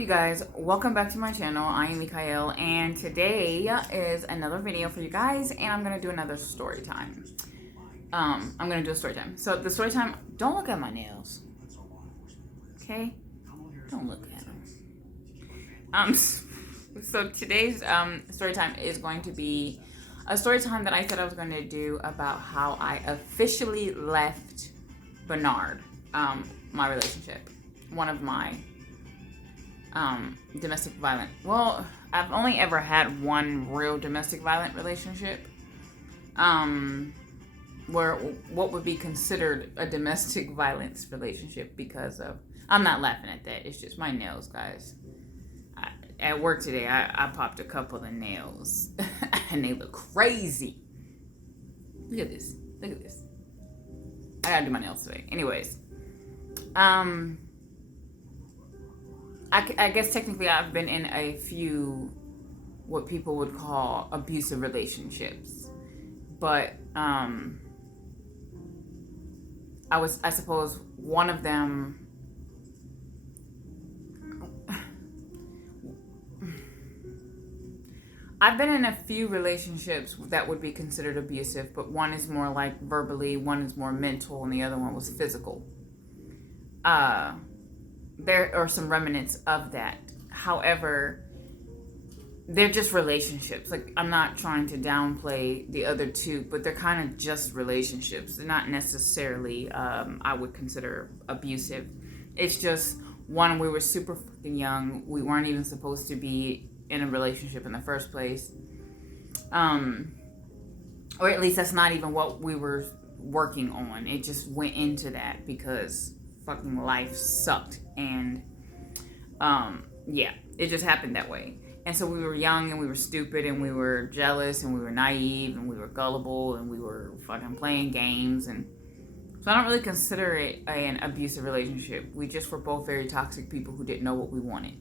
you guys? Welcome back to my channel. I am Mikael, and today is another video for you guys, and I'm gonna do another story time. I'm gonna do a story time. So the story time, don't look at my nails, okay? Don't look at them. So today's story time is going to be a story time that I said I was going to do about how I officially left Bernard, my relationship, one of my domestic violent. Well, I've only ever had one real domestic violent relationship. Where what would be considered a domestic violence relationship because of, I'm not laughing at that. It's just my nails, guys. At work today, I popped a couple of nails and they look crazy. Look at this. Look at this. I gotta do my nails today. Anyways, I guess technically I've been in a few what people would call abusive relationships, but I suppose one of them, I've been in a few relationships that would be considered abusive, but one is more like verbally, one is more mental, and the other one was physical. There are some remnants of that. However, they're just relationships. Like, I'm not trying to downplay the other two, but they're kind of just relationships. They're not necessarily, I would consider abusive. It's just, one, we were super fucking young. We weren't even supposed to be in a relationship in the first place. Or at least that's not even what we were working on. It just went into that because fucking life sucked. And, yeah, it just happened that way. And so we were young and we were stupid and we were jealous and we were naive and we were gullible and we were fucking playing games. And so I don't really consider it an abusive relationship. We just were both very toxic people who didn't know what we wanted.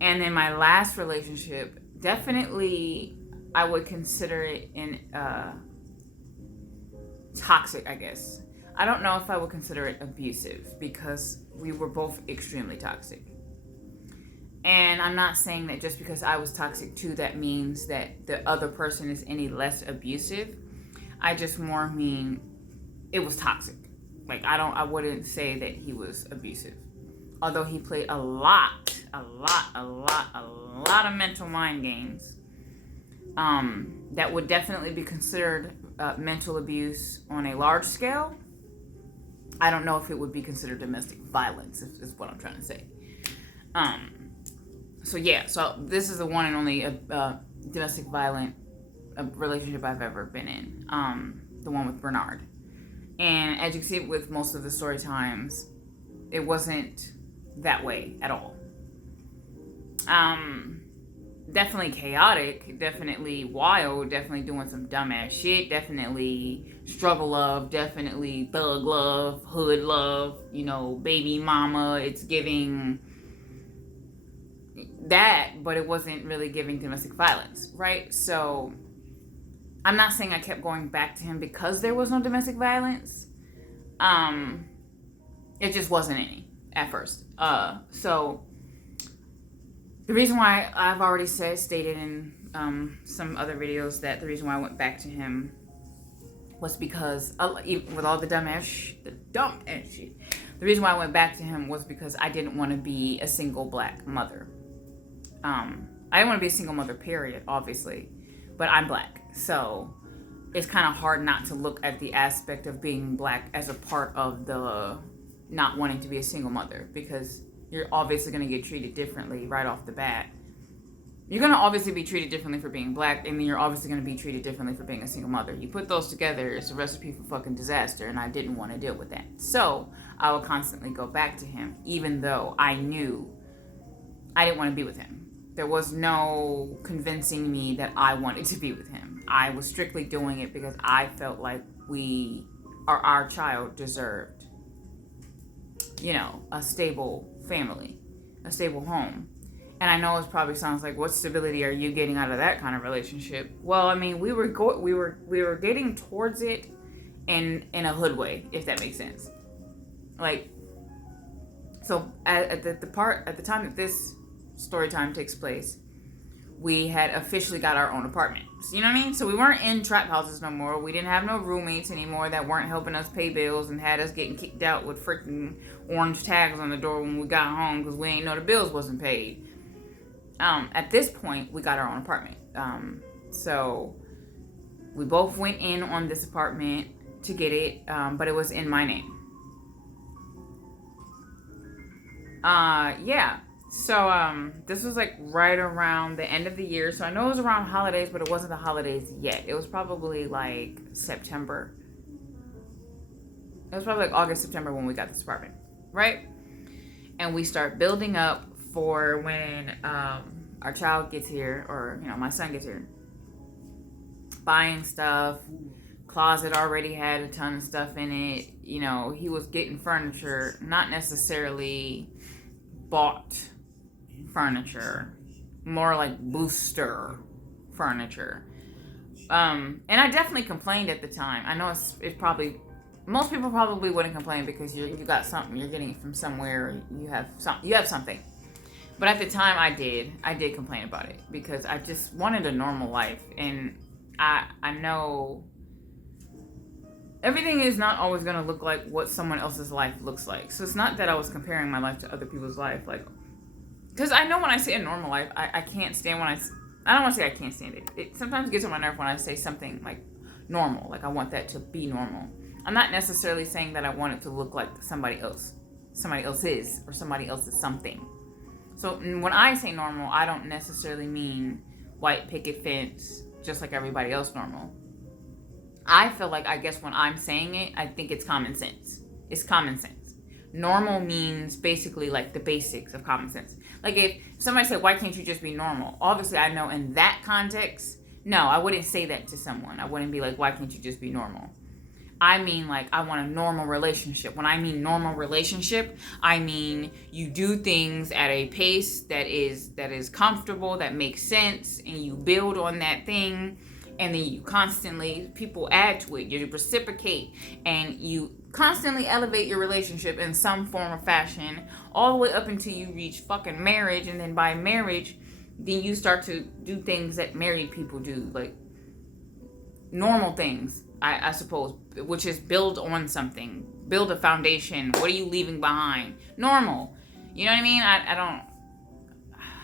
And then my last relationship, definitely I would consider it toxic, I guess. I don't know if I would consider it abusive because we were both extremely toxic. And I'm not saying that just because I was toxic too, that means that the other person is any less abusive. I just more mean it was toxic. Like, I wouldn't say that he was abusive. Although he played a lot of mental mind games. That would definitely be considered mental abuse on a large scale. I don't know if it would be considered domestic violence, is what I'm trying to say. So this is the one and only domestic violent relationship I've ever been in. The one with Bernard. And as you can see with most of the story times, it wasn't that way at all. Definitely chaotic, definitely wild, definitely doing some dumbass shit, definitely struggle love, definitely thug love, hood love, baby mama. It's giving that, but it wasn't really giving domestic violence, right? So I'm not saying I kept going back to him because there was no domestic violence. It just wasn't any at first. So the reason why I've already stated in some other videos that the reason why I went back to him was because, with all the dumbass shit, the reason why I went back to him was because I didn't want to be a single black mother. I didn't want to be a single mother, period, obviously, but I'm black, so it's kind of hard not to look at the aspect of being black as a part of the not wanting to be a single mother, because you're obviously going to get treated differently right off the bat. You're going to obviously be treated differently for being black, and then you're obviously going to be treated differently for being a single mother. You put those together, it's a recipe for fucking disaster, and I didn't want to deal with that. So I would constantly go back to him, even though I knew I didn't want to be with him. There was no convincing me that I wanted to be with him. I was strictly doing it because I felt like our child deserved, a stable family, a stable home. And I know it probably sounds like, what stability are you getting out of that kind of relationship? Well, I mean, we were getting towards it in a hood way, if that makes sense. Like, So at the time that this story time takes place, we had officially got our own apartments. You know what I mean? So we weren't in trap houses no more. We didn't have no roommates anymore that weren't helping us pay bills and had us getting kicked out with freaking orange tags on the door when we got home because we ain't know the bills wasn't paid. At this point, we got our own apartment. So we both went in on this apartment to get it, but it was in my name. Yeah. So, this was like right around the end of the year. So I know it was around holidays, but it wasn't the holidays yet. It was probably like September. It was probably like August, September when we got this apartment, right? And we start building up for when our child gets here, or my son gets here. Buying stuff. Closet already had a ton of stuff in it. He was getting furniture, not necessarily bought furniture, more like booster furniture. And I definitely complained at the time. I know it's probably, most people probably wouldn't complain because you got something, you're getting it from somewhere, you have something. But at the time I did complain about it because I just wanted a normal life. And I know everything is not always going to look like what someone else's life looks like. So it's not that I was comparing my life to other people's life, because I know when I say a normal life, I can't stand when I don't want to say I can't stand it. It sometimes gets on my nerve when I say something like normal, like I want that to be normal. I'm not necessarily saying that I want it to look like somebody else's, or somebody else's something. So when I say normal, I don't necessarily mean white picket fence, just like everybody else normal. I feel like, I guess when I'm saying it, I think it's common sense. It's common sense. Normal means basically like the basics of common sense. Like if somebody said, why can't you just be normal? Obviously, I know in that context, no, I wouldn't say that to someone. I wouldn't be like, why can't you just be normal? I mean, like, I want a normal relationship. When I mean normal relationship, I mean you do things at a pace that is comfortable, that makes sense, and you build on that thing. And then you constantly, people add to it, you reciprocate, and you constantly elevate your relationship in some form or fashion, all the way up until you reach fucking marriage. And then by marriage, then you start to do things that married people do, like normal things, I suppose, which is build on something, build a foundation. What are you leaving behind? Normal. You know what I mean? I don't,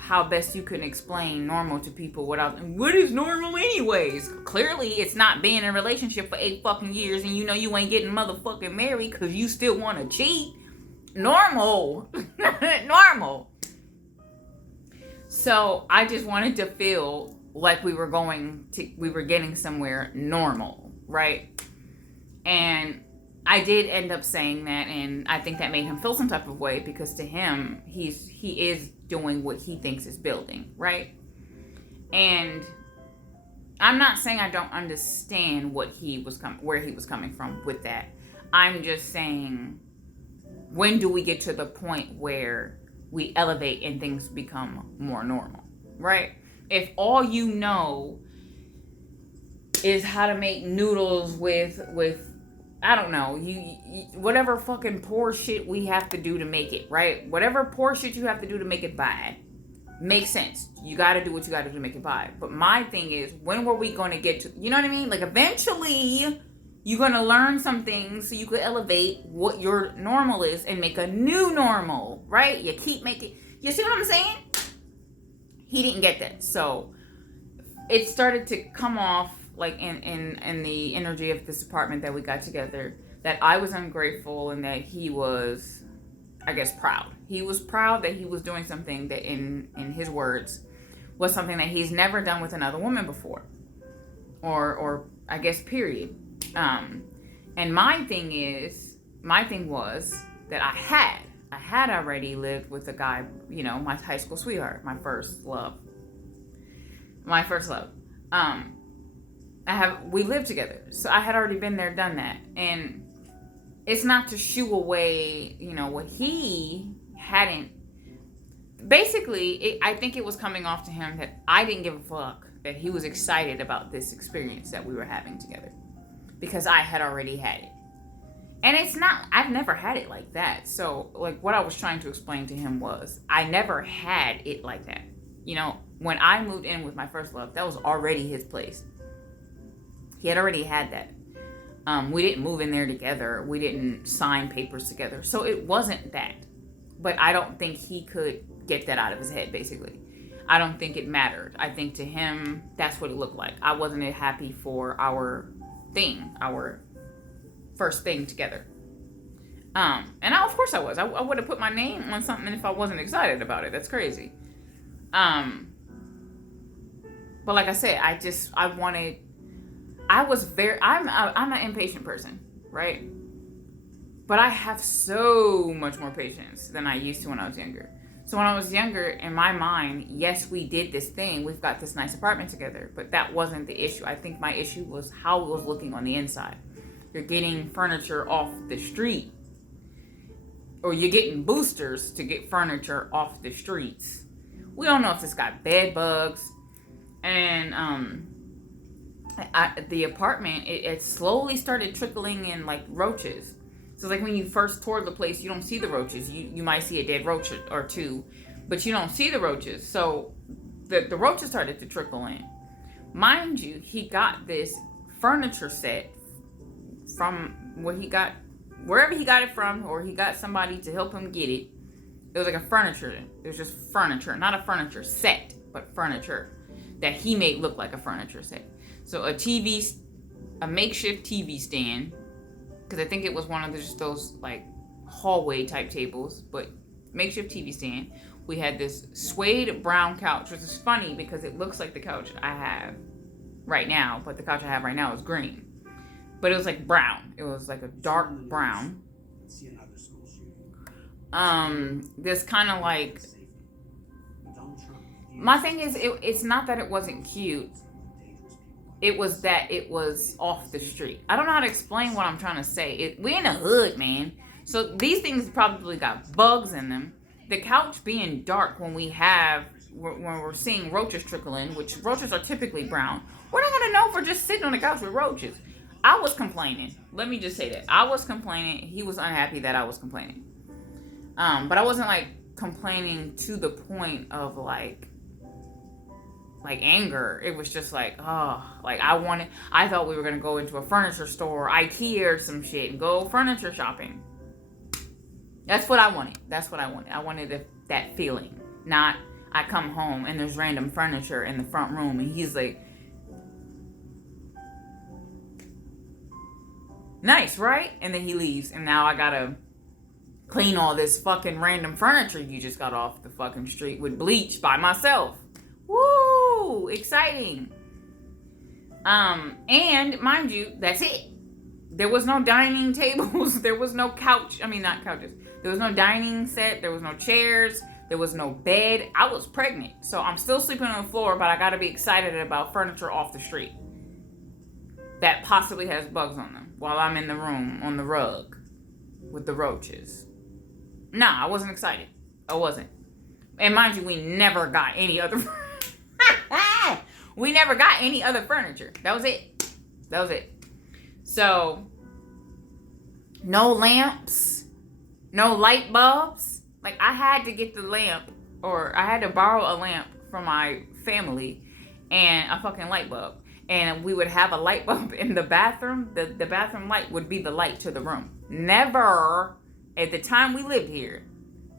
how best you can explain normal to people without, what is normal anyways? Clearly it's not being in a relationship for 8 fucking years and you ain't getting motherfucking married because you still want to cheat. Normal. Normal. So I just wanted to feel like we were getting somewhere normal, right? And I did end up saying that, and I think that made him feel some type of way because to him, he is doing what he thinks is building, right? And I'm not saying I don't understand where he was coming from with that. I'm just saying, when do we get to the point where we elevate and things become more normal, right? If all you know is how to make noodles with I don't know, you whatever fucking poor shit we have to do to make it, right? Whatever poor shit you have to do to make it by, makes sense. You got to do what you got to do to make it by. But my thing is, when were we going to get to, you know what I mean? Like eventually, you're going to learn some things so you could elevate what your normal is and make a new normal, right? You keep making, you see what I'm saying? He didn't get that. So it started to come off like in the energy of this apartment that we got together, that I was ungrateful and that he was, I guess, proud. He was proud that he was doing something that in his words was something that he's never done with another woman before, or I guess period. And my thing was that I had already lived with a guy, my high school sweetheart, my first love. We lived together, so I had already been there, done that. And it's not to shoo away, what he hadn't. Basically, I think it was coming off to him that I didn't give a fuck that he was excited about this experience that we were having together, because I had already had it. And it's not, I've never had it like that. So, like, what I was trying to explain to him was, I never had it like that. You know, when I moved in with my first love, that was already his place. He had already had that. We didn't move in there together. We didn't sign papers together. So it wasn't that. But I don't think he could get that out of his head, basically. I don't think it mattered. I think to him, that's what it looked like. I wasn't happy for our thing, our first thing together. Of course I was. I would have put my name on something if I wasn't excited about it. That's crazy. But like I said, I'm an impatient person, right? But I have so much more patience than I used to when I was younger. So when I was younger, in my mind, yes, we did this thing. We've got this nice apartment together. But that wasn't the issue. I think my issue was how it was looking on the inside. You're getting furniture off the street. Or you're getting boosters to get furniture off the streets. We don't know if it's got bed bugs. And the apartment, it slowly started trickling in like roaches. So like when you first tour the place, you don't see the roaches. You might see a dead roach or two, but you don't see the roaches. So the roaches started to trickle in. Mind you, he got this furniture set from wherever he got it from, or he got somebody to help him get it. It was like a furniture. It was just furniture, not a furniture set, but furniture that he made look like a furniture set. So a makeshift TV stand, because I think it was one of those like hallway type tables, but makeshift TV stand. We had this suede brown couch, which is funny because it looks like the couch I have right now, but the couch I have right now is green. But it was like brown. It was like a dark brown. This kind of like, my thing is, it's not that it wasn't cute. It was that it was off the street. I don't know how to explain what I'm trying to say. We're in the hood, man. So these things probably got bugs in them. The couch being dark when we're seeing roaches trickle in, which roaches are typically brown. We're not going to know if we're just sitting on the couch with roaches. I was complaining. Let me just say that. I was complaining. He was unhappy that I was complaining. But I wasn't like complaining to the point of like anger. It was just like, I thought we were going to go into a furniture store, IKEA or some shit, and go furniture shopping. That's what I wanted. I wanted that feeling. Not, I come home and there's random furniture in the front room and he's like, nice, right? And then he leaves and now I gotta clean all this fucking random furniture you just got off the fucking street with bleach by myself. Woo! Exciting. And mind you, that's it. There was no dining tables. There was no couch. I mean, not couches. There was no dining set. There was no chairs. There was no bed. I was pregnant. So I'm still sleeping on the floor, but I gotta be excited about furniture off the street that possibly has bugs on them while I'm in the room on the rug with the roaches. Nah, I wasn't excited. I wasn't. And mind you, we never got any other we never got any other furniture. That was it. So, no lamps, no light bulbs. Like, I had to get the lamp, or I had to borrow a lamp from my family and a fucking light bulb. And we would have a light bulb in the bathroom. The bathroom light would be the light to the room. Never, at the time we lived here,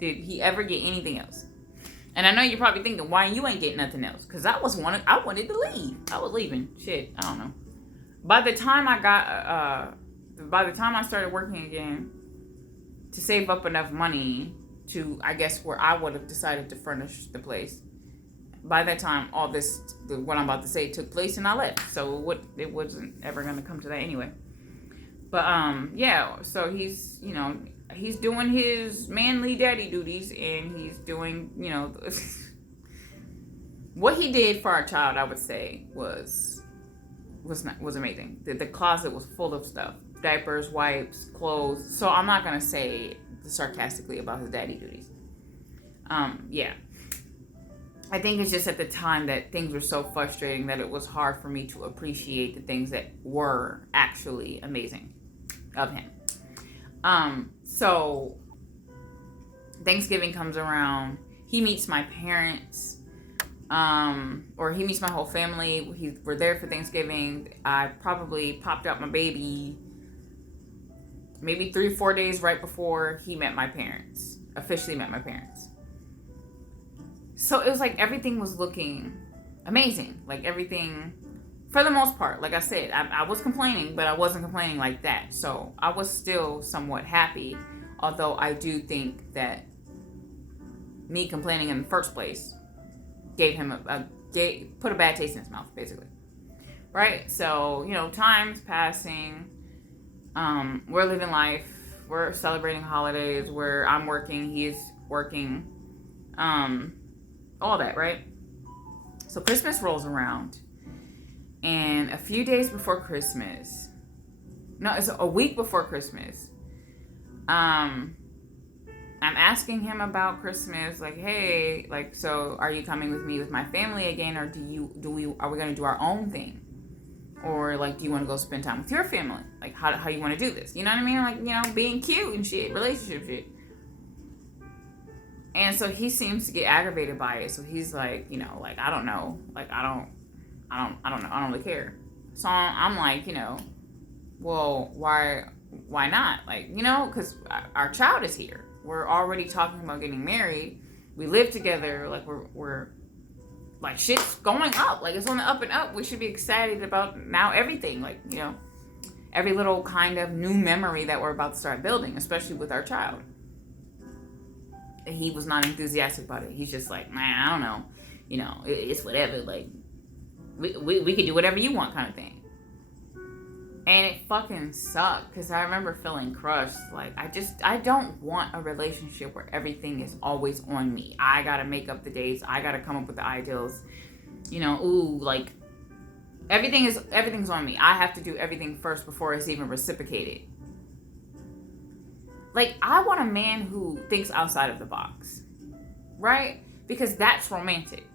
did he ever get anything else. And I know you're probably thinking, why you ain't getting nothing else? Because I wanted to leave. I was leaving. Shit, I don't know. By the time I started working again to save up enough money to, I guess, where I would have decided to furnish the place, by that time, all this, what I'm about to say, took place and I left. So it wasn't ever going to come to that anyway. But, yeah, so he's doing his manly daddy duties and he's doing, what he did for our child, I would say, was amazing. The closet was full of stuff. Diapers, wipes, clothes. So I'm not going to say sarcastically about his daddy duties. Yeah. I think it's just at the time that things were so frustrating that it was hard for me to appreciate the things that were actually amazing of him. So Thanksgiving comes around. He meets my parents, or he meets my whole family. We're there for Thanksgiving. I probably popped out my baby maybe 3-4 days right before he met my parents, officially met my parents. So it was like everything was looking amazing. Like everything, for the most part, like I said, I was complaining, but I wasn't complaining like that. So I was still somewhat happy, although I do think that me complaining in the first place gave him put a bad taste in his mouth, basically. Right? So, time's passing. We're living life. We're celebrating holidays where I'm working, he's working. All that, right? So Christmas rolls around. And a few days before Christmas, no, it's a week before Christmas, I'm asking him about Christmas, like, hey, like, so are you coming with me with my family again, or are we going to do our own thing? Or, like, do you want to go spend time with your family? Like, how you want to do this? You know what I mean? Like, being cute and shit, relationship shit. And so he seems to get aggravated by it. So he's like, like, I don't know. Like, I don't know. I don't really care. So I'm like, well, why not? Like, because our child is here. We're already talking about getting married. We live together. Like, we're like, shit's going up. Like, it's on the up and up. We should be excited about now everything. Like, every little kind of new memory that we're about to start building, especially with our child. He was not enthusiastic about it. He's just like, man, I don't know. It's whatever. Like, we can do whatever you want kind of thing. And it fucking sucked because I remember feeling crushed. Like, I don't want a relationship where everything is always on me. I gotta make up the dates. I gotta come up with the ideals. Like, everything's on me. I have to do everything first before it's even reciprocated. Like, I want a man who thinks outside of the box, right? Because that's romantic.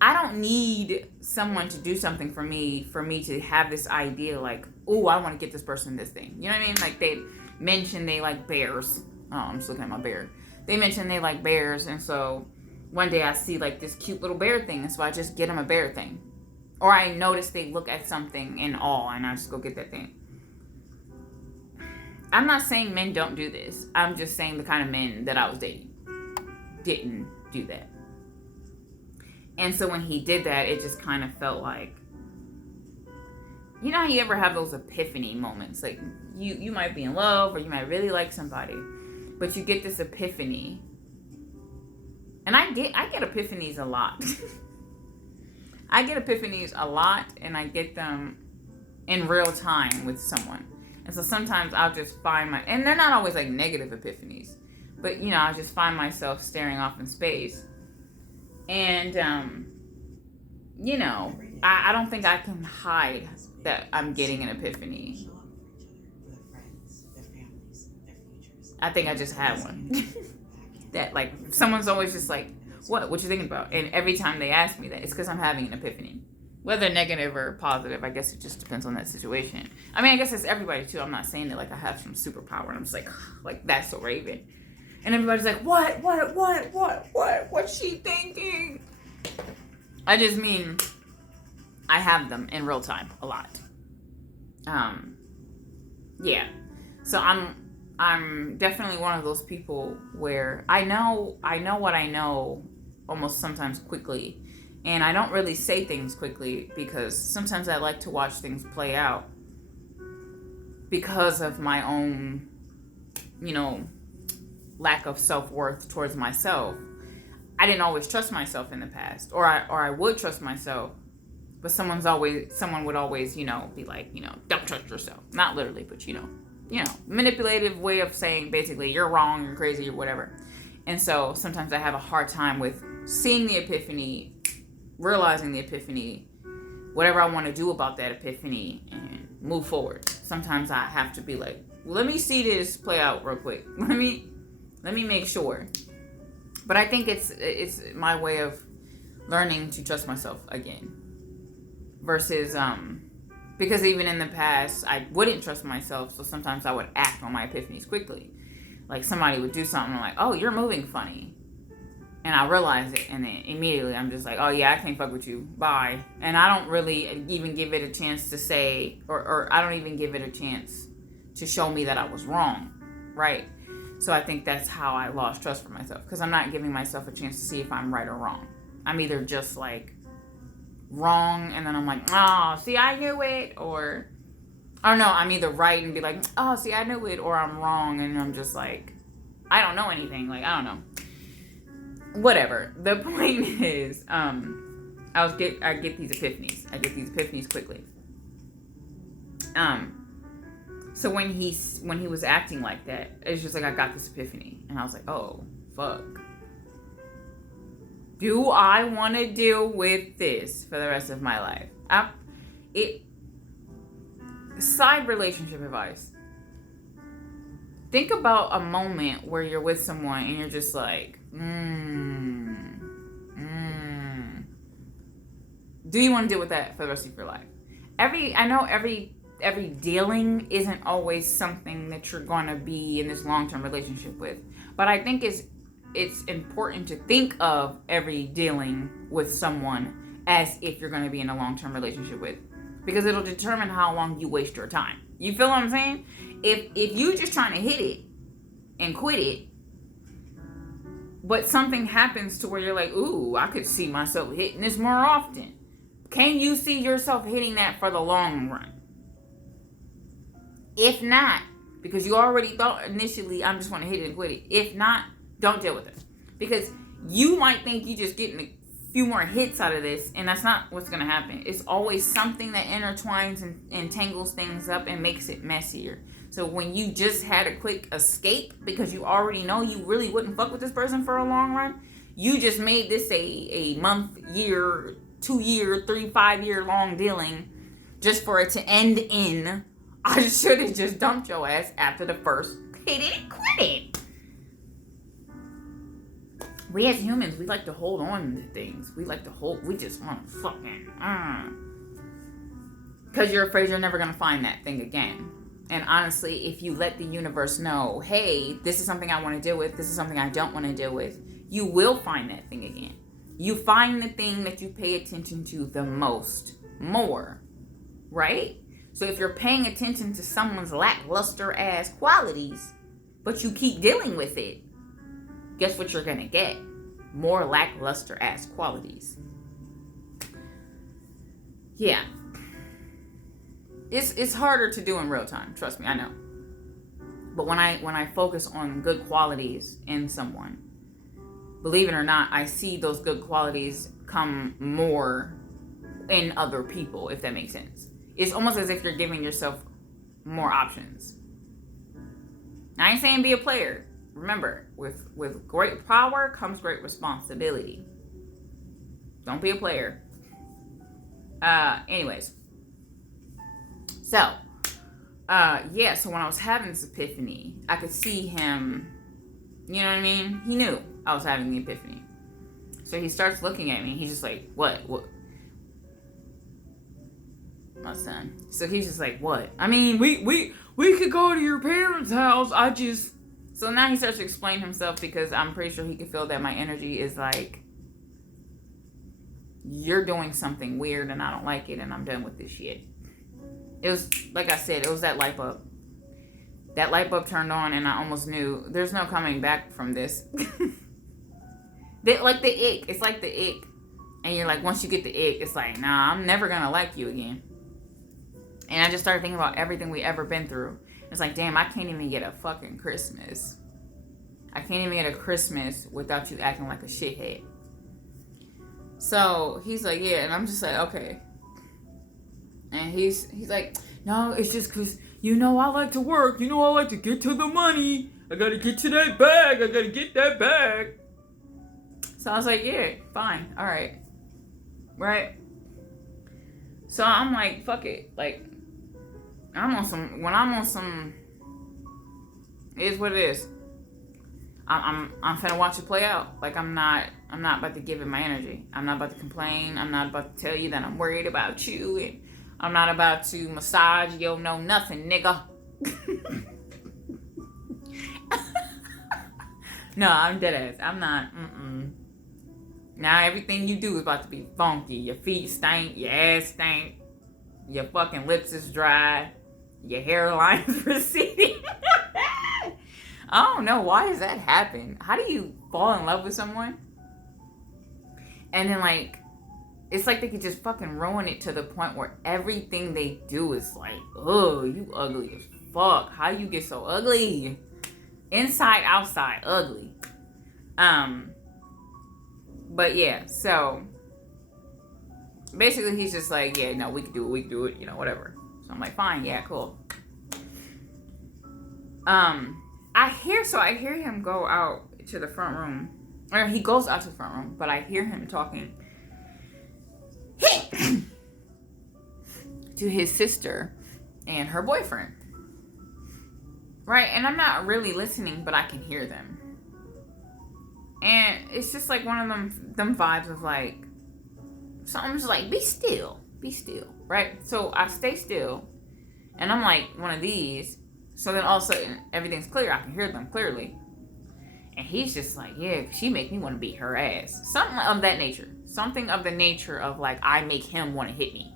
I don't need someone to do something for me to have this idea like, oh, I want to get this person this thing. You know what I mean? Like, they mentioned they like bears. Oh, I'm just looking at my bear. They mentioned they like bears, and so one day I see like this cute little bear thing, and so I just get them a bear thing. Or I notice they look at something in awe, and I just go get that thing. I'm not saying men don't do this. I'm just saying the kind of men that I was dating didn't do that. And so when he did that, it just kind of felt like, how you ever have those epiphany moments? Like, you might be in love or you might really like somebody, but you get this epiphany. And I get epiphanies a lot. I get epiphanies a lot, and I get them in real time with someone. And so sometimes I'll just find and they're not always like negative epiphanies, but I just find myself staring off in space. And, I don't think I can hide that I'm getting an epiphany. I think I just had one. That, like, someone's always just like, what you thinking about? And every time they ask me that, it's because I'm having an epiphany. Whether negative or positive, I guess it just depends on that situation. I mean, I guess it's everybody, too. I'm not saying that, like, I have some superpower. And I'm just like, that's so Raven. And everybody's like, what's she thinking? I just mean, I have them in real time a lot. Yeah. So I'm definitely one of those people where I know what I know almost sometimes quickly. And I don't really say things quickly because sometimes I like to watch things play out because of my own, lack of self-worth towards myself. I didn't always trust myself in the past, or I would trust myself, but someone would always, be like, don't trust yourself. Not literally, but manipulative way of saying basically you're wrong, you're crazy, or whatever. And so sometimes I have a hard time with seeing the epiphany, realizing the epiphany, whatever I want to do about that epiphany, and move forward. Sometimes I have to be like, let me see this play out real quick. Let me make sure. But I think it's my way of learning to trust myself again. Versus Because even in the past, I wouldn't trust myself, so sometimes I would act on my epiphanies quickly. Like somebody would do something, I'm like, oh, you're moving funny. And I realize it, and then immediately I'm just like, oh yeah, I can't fuck with you, bye. And I don't really even give it a chance to say, or I don't even give it a chance to show me that I was wrong, right? So I think that's how I lost trust for myself, because I'm not giving myself a chance to see if I'm right or wrong. I'm either just like wrong, and then I'm like, oh, see, I knew it, or no, I'm either right and be like, oh, see, I knew it, or I'm wrong, and I'm just like, I don't know anything, like, I don't know. Whatever. The point is, I get these epiphanies. I get these epiphanies quickly. So when he was acting like that, it's just like I got this epiphany, and I was like, oh fuck. Do I want to deal with this for the rest of my life? Side relationship advice. Think about a moment where you're with someone and you're just like, do you want to deal with that for the rest of your life? I know every dealing isn't always something that you're going to be in this long-term relationship with. But I think it's important to think of every dealing with someone as if you're going to be in a long-term relationship with. Because it'll determine how long you waste your time. You feel what I'm saying? If you just trying to hit it and quit it, but something happens to where you're like, ooh, I could see myself hitting this more often. Can you see yourself hitting that for the long run? If not, because you already thought initially, I'm just going to hit it and quit it. If not, don't deal with it. Because you might think you just getting a few more hits out of this, and that's not what's going to happen. It's always something that intertwines and tangles things up and makes it messier. So when you just had a quick escape because you already know you really wouldn't fuck with this person for a long run, you just made this a month, year, 2 year, 3, 5 year long dealing just for it to end in, I should have just dumped your ass after the first hit it and quit it. We as humans, we like to hold on to things. We just want to fucking, because you're afraid you're never going to find that thing again. And honestly, if you let the universe know, hey, this is something I want to deal with, this is something I don't want to deal with, you will find that thing again. You find the thing that you pay attention to the most, more, right? So if you're paying attention to someone's lackluster ass qualities, but you keep dealing with it, guess what you're going to get? More lackluster ass qualities. Yeah. It's harder to do in real time. Trust me, I know. But when I focus on good qualities in someone, believe it or not, I see those good qualities come more in other people, if that makes sense. It's almost as if you're giving yourself more options. I ain't saying be a player. Remember, with great power comes great responsibility. Don't be a player. Anyways. So, so when I was having this epiphany, I could see him, you know what I mean? He knew I was having the epiphany. So he starts looking at me. He's just like, what? My son. So he's just like, what? I mean, we could go to your parents' house. So now he starts to explain himself, because I'm pretty sure he could feel that my energy is like, you're doing something weird and I don't like it and I'm done with this shit. It was, like I said, it was that light bulb. That light bulb turned on and I almost knew there's no coming back from this. Like the ick. It's like the ick. And you're like, once you get the ick, it's like, nah, I'm never going to like you again. And I just started thinking about everything we ever been through. It's like, damn, I can't even get a fucking Christmas. I can't even get a Christmas without you acting like a shithead. So he's like, yeah. And I'm just like, okay. And he's like, no, it's just because, I like to work. I like to get to the money. I got to get to that bag. I got to get that bag. So I was like, yeah, fine. All right. Right? So I'm like, fuck it. Like, when I'm on some, it is what it is. I'm finna watch it play out. Like, I'm not about to give it my energy. I'm not about to complain. I'm not about to tell you that I'm worried about you and I'm not about to massage your no nothing, nigga. No, I'm dead ass. I'm not. Now everything you do is about to be funky. Your feet stink. Your ass stink. Your fucking lips is dry. Your hairline is receding. I don't know. Why does that happen? How do you fall in love with someone? And then, like, it's like they could just fucking ruin it to the point where everything they do is like, oh, you ugly as fuck. How you get so ugly? Inside, outside, ugly. But yeah, so basically he's just like, yeah, no, we can do it, you know, whatever. So I'm like, fine, yeah, cool. I hear him go out to the front room. Or he goes out to the front room, but I hear him talking to his sister and her boyfriend. Right? And I'm not really listening, but I can hear them. And it's just like one of them vibes of like, something's like, be still, right? So I stay still, and I'm like one of these. So then all of a sudden, everything's clear. I can hear them clearly. And he's just like, yeah, she make me want to beat her ass. Something of that nature. Something of the nature of like, I make him want to hit me.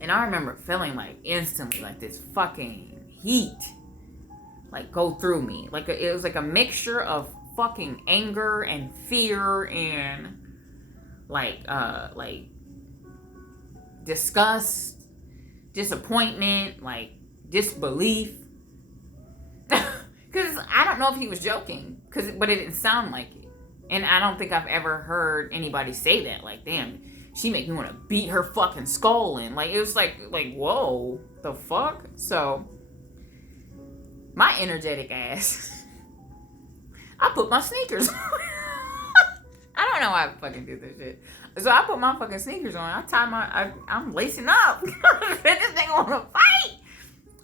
And I remember feeling like instantly like this fucking heat like go through me. Like it was like a mixture of fucking anger and fear and like disgust, disappointment, like disbelief. Because I don't know if he was joking, but it didn't sound like it. And I don't think I've ever heard anybody say that. Like, damn, she make me want to beat her fucking skull in. Like, it was like, whoa, the fuck? So, my energetic ass, I put my sneakers on. I don't know why I fucking do this shit. So I put my fucking sneakers on. I'm lacing up. This nigga want to fight.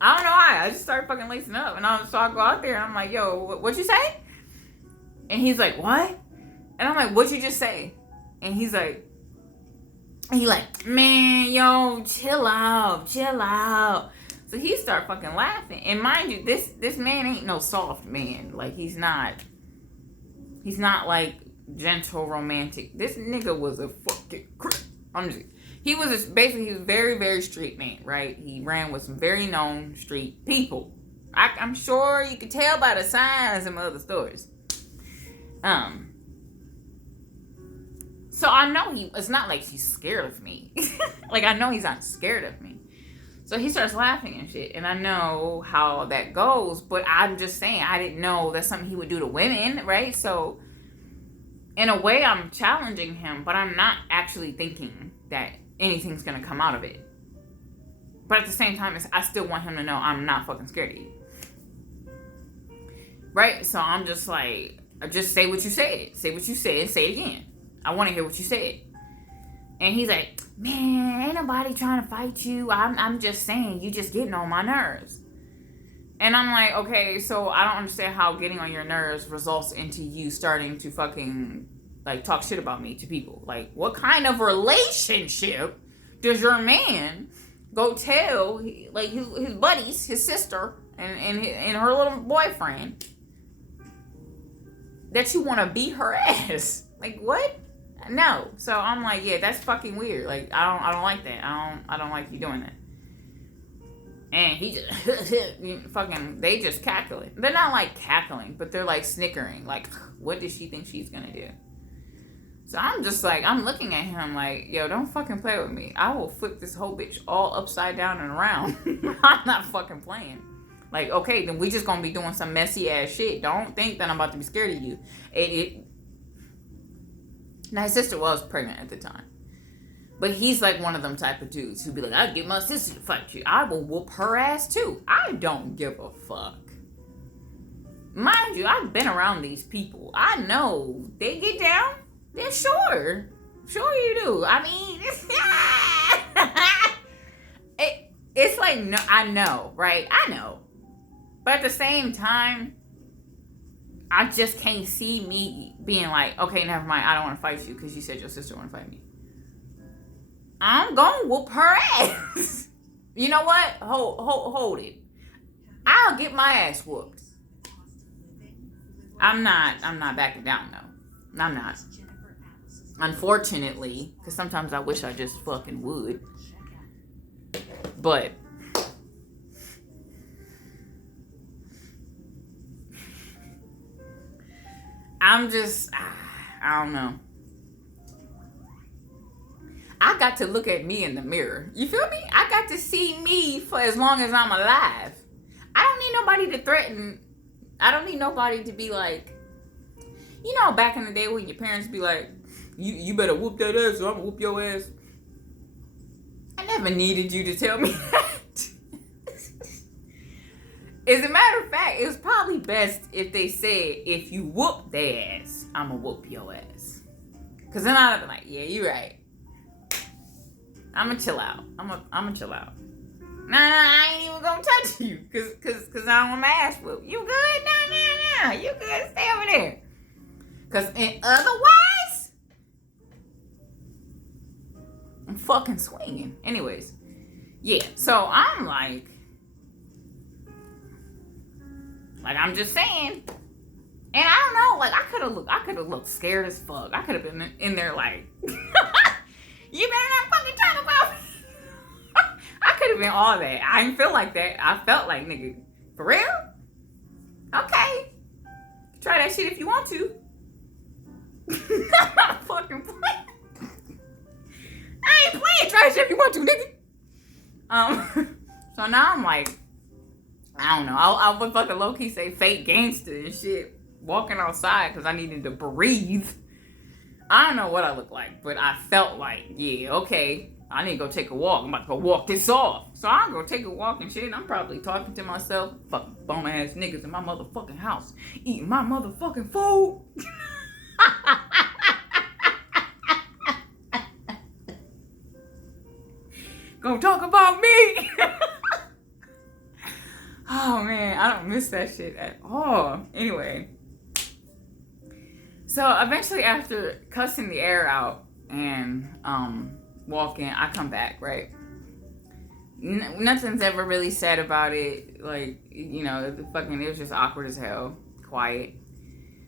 I don't know why. I just started fucking lacing up. And so I go out there and I'm like, yo, what you say? And he's like, what? And I'm like, what'd you just say? And he like, man, yo, chill out. So he started fucking laughing. And mind you, this man ain't no soft man. Like, he's not like gentle, romantic. This nigga was a fucking creep. He was very, very street man, right? He ran with some very known street people. I'm sure you could tell by the signs and other stories. So I know it's not like he's scared of me. Like, I know he's not scared of me. So he starts laughing and shit, and I know how that goes, but I'm just saying, I didn't know that's something he would do to women, right? So, in a way, I'm challenging him, but I'm not actually thinking that anything's gonna come out of it. But at the same time, I still want him to know I'm not fucking scared of you. Right? So I'm just like, just say what you said. Say what you said, say it again. I want to hear what you said. And he's like, man, ain't nobody trying to fight you. I'm just saying, you just getting on my nerves. And I'm like, okay, so I don't understand how getting on your nerves results into you starting to fucking, like, talk shit about me to people. Like, what kind of relationship does your man go tell, like, his buddies, his sister, and her little boyfriend, that you want to beat her ass? Like, what? No. So I'm like, yeah, that's fucking weird. Like, I don't like that. I don't like you doing that. And he just fucking, they just cackling. They're not like cackling, but they're like snickering. Like, what does she think she's gonna do? So I'm just like, I'm looking at him like, yo, don't fucking play with me. I will flip this whole bitch all upside down and around. I'm not fucking playing. Like, okay, then we just gonna be doing some messy ass shit. Don't think that I'm about to be scared of you. Now, his sister was pregnant at the time. But he's like one of them type of dudes who'd be like, I'd get my sister to fight you. I will whoop her ass too. I don't give a fuck. Mind you, I've been around these people. I know they get down. Yeah, sure. Sure you do. I mean, it's like, no, I know, right? I know. But at the same time, I just can't see me being like, okay, never mind, I don't want to fight you because you said your sister want to fight me. I'm gonna whoop her ass. You know what? Hold it. I'll get my ass whooped. I'm not backing down though. I'm not. Unfortunately, because sometimes I wish I just fucking would. But I don't know. I got to look at me in the mirror. You feel me? I got to see me for as long as I'm alive. I don't need nobody to threaten. I don't need nobody to be like, you know, back in the day when your parents be like, you better whoop that ass or I'm gonna whoop your ass. I never needed you to tell me that. As a matter of fact, it was probably best if they said, if you whoop their ass, I'm gonna whoop your ass. Because then I'd be like, yeah, you're right. I'm gonna chill out. I'm gonna chill out. Nah, I ain't even gonna touch you. Cause I don't want my ass whooped. You good? Nah. You good? Stay over there. Cause otherwise, I'm fucking swinging. Anyways, yeah. So I'm like I'm just saying. And I don't know. Like I could have looked scared as fuck. I could have been in there like, you better not fucking talk about me. I could have been all that. I didn't feel like that. I felt like, nigga, for real? Okay. Try that shit if you want to. I'm not fucking playing. I ain't playing. Try that shit if you want to, nigga. So now I'm like, I don't know. I would fucking low key say fake gangster and shit. Walking outside because I needed to breathe. I don't know what I look like, but I felt like, yeah, okay, I need to go take a walk. I'm about to go walk this off. So I'll go take a walk and shit. And I'm probably talking to myself, fucking bum ass niggas in my motherfucking house, eating my motherfucking food. Gonna talk about me. Oh man, I don't miss that shit at all. Anyway. So eventually after cussing the air out and walking, I come back, right? Nothing's ever really said about it. Like, you know, it was just awkward as hell. Quiet.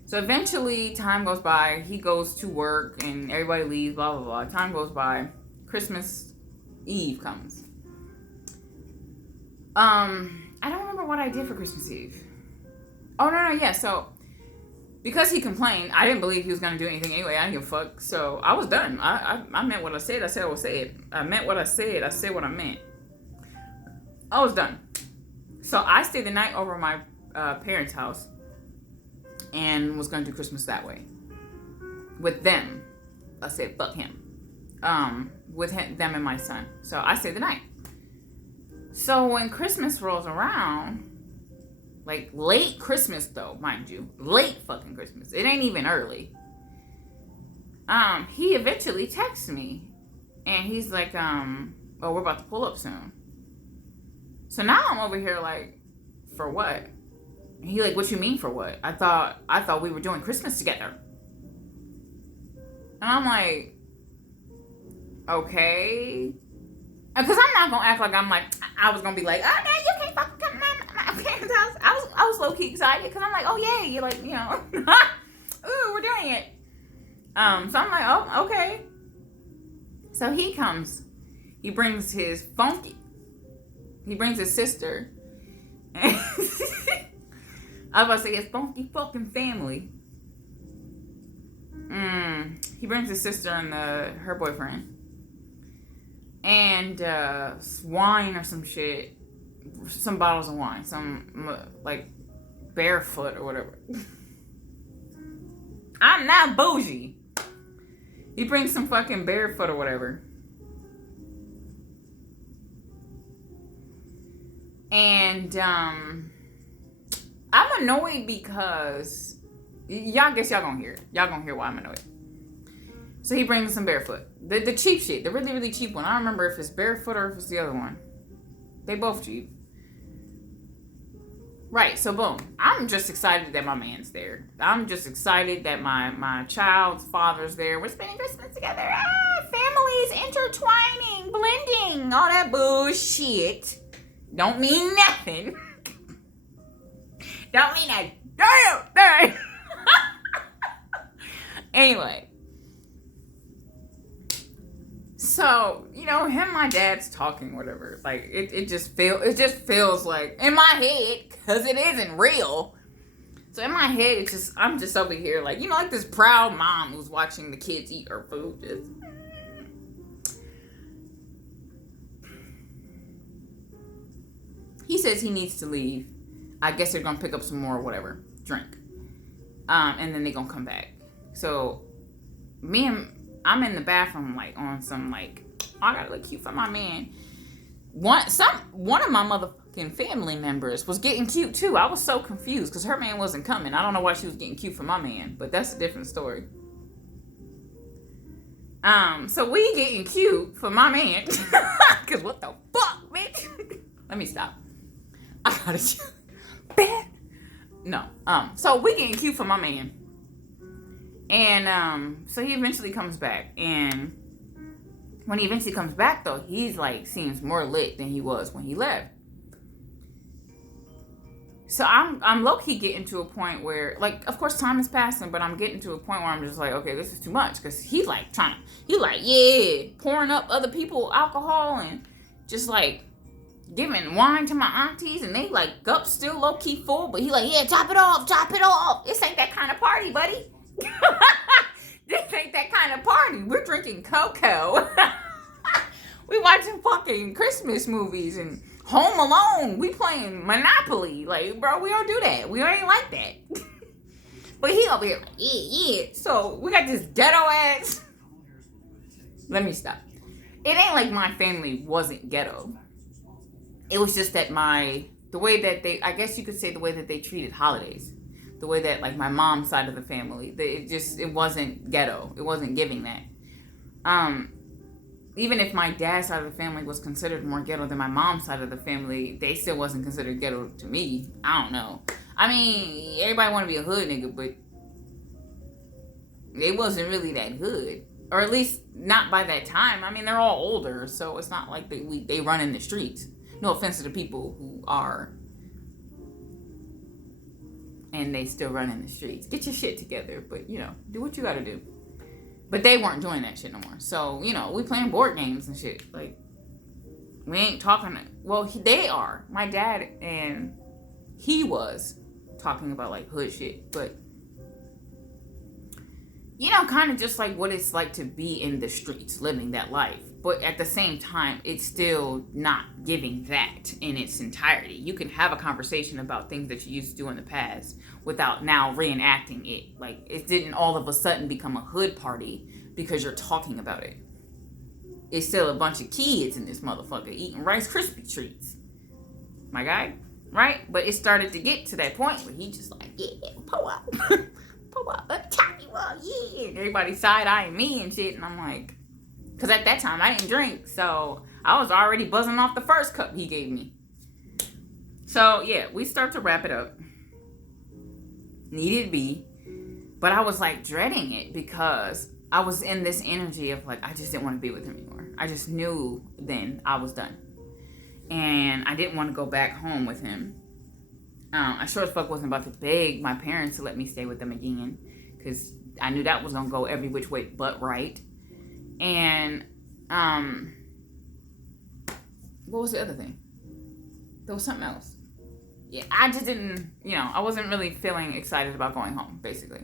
So eventually time goes by. He goes to work and everybody leaves, blah, blah, blah. Time goes by. Christmas Eve comes. I don't remember what I did for Christmas Eve. Oh, no, yeah. So because he complained, I didn't believe he was going to do anything anyway. I didn't give a fuck. So I was done. I meant what I said. I said what I said. I meant what I said. I said what I meant. I was done. So I stayed the night over at my parents' house and was going to do Christmas that way. With them. I said, fuck him. With them and my son. So I stayed the night. So when Christmas rolls around, like late Christmas though, mind you, late fucking Christmas. It ain't even early. He eventually texts me and he's like, oh, we're about to pull up soon. So now I'm over here like, for what? And he like, what you mean for what? I thought we were doing Christmas together. And I'm like, okay. Because I'm not gonna act like I was gonna be like, oh no, you can't fucking come to my parents' house. I was low key excited because I'm like, oh yeah, you're like, you know, ooh, we're doing it. So I'm like, oh, okay. So he comes, he brings his sister. I was about to say his funky fucking family. He brings his sister and her boyfriend. And wine or some shit. Some bottles of wine. Some, like, barefoot or whatever. I'm not bougie. He brings some fucking barefoot or whatever. And, I'm annoyed because... Y'all gonna hear it. Y'all gonna hear why I'm annoyed. So he brings some barefoot. The cheap shit. The really, really cheap one. I don't remember if it's barefoot or if it's the other one. They both cheap. Right, so boom. I'm just excited that my man's there. I'm just excited that my child's father's there. We're spending Christmas together. Families intertwining, blending, all that bullshit. Don't mean nothing. Don't mean a damn thing. Anyway. So, him and my dad's talking, whatever. Like, it just feels like, in my head, because it isn't real. So in my head, I'm just over here, like, like this proud mom who's watching the kids eat her food. He says he needs to leave. I guess they're going to pick up some more, whatever, drink. And then they're going to come back. So, I'm in the bathroom, like, on some, like, I gotta look cute for my man. One of my motherfucking family members was getting cute, too. I was so confused, because her man wasn't coming. I don't know why she was getting cute for my man, but that's a different story. So we getting cute for my man. Because what the fuck, bitch? Let me stop. I gotta bad. No. So we getting cute for my man. And so he eventually comes back, and when he eventually comes back, though, he's like seems more lit than he was when he left. So I'm low-key getting to a point where, like, of course time is passing, but I'm getting to a point where I'm just like, okay, this is too much, because he's like pouring up other people alcohol and just like giving wine to my aunties, and they like up still low-key full, but he like, yeah, top it off. This ain't that kind of party, buddy. This ain't that kind of party. We're drinking cocoa. We watching fucking Christmas movies and Home Alone. We playing Monopoly. Like, bro, we don't do that. We ain't like that. But he over here like, yeah. So we got this ghetto ass. Let me stop. It ain't like my family wasn't ghetto. It was just that the way that they treated holidays. The way that, like, my mom's side of the family, it wasn't ghetto. It wasn't giving that. Even if my dad's side of the family was considered more ghetto than my mom's side of the family, they still wasn't considered ghetto to me. I don't know. I mean, everybody want to be a hood nigga, but they wasn't really that hood. Or at least not by that time. I mean, they're all older, so it's not like they run in the streets. No offense to the people who are... and they still run in the streets. Get your shit together, but, do what you gotta do. But they weren't doing that shit no more. So, we playing board games and shit. Like, we ain't talking... Well, they are. My dad and he was talking about, like, hood shit. But, kind of just like what it's like to be in the streets, living that life. But at the same time, it's still not giving that in its entirety. You can have a conversation about things that you used to do in the past without now reenacting it. Like, it didn't all of a sudden become a hood party because you're talking about it. It's still a bunch of kids in this motherfucker eating Rice Krispie treats. My guy, right? But it started to get to that point where he just like, yeah, pull up. Pull up, yeah. And everybody side-eyeing me and shit. And I'm like... Because at that time, I didn't drink. So, I was already buzzing off the first cup he gave me. So, yeah, we start to wrap it up. Needed be. But I was, like, dreading it because I was in this energy of, like, I just didn't want to be with him anymore. I just knew then I was done. And I didn't want to go back home with him. I sure as fuck wasn't about to beg my parents to let me stay with them again. Because I knew that was going to go every which way but right. And, what was the other thing? There was something else. Yeah, I just didn't, I wasn't really feeling excited about going home, basically.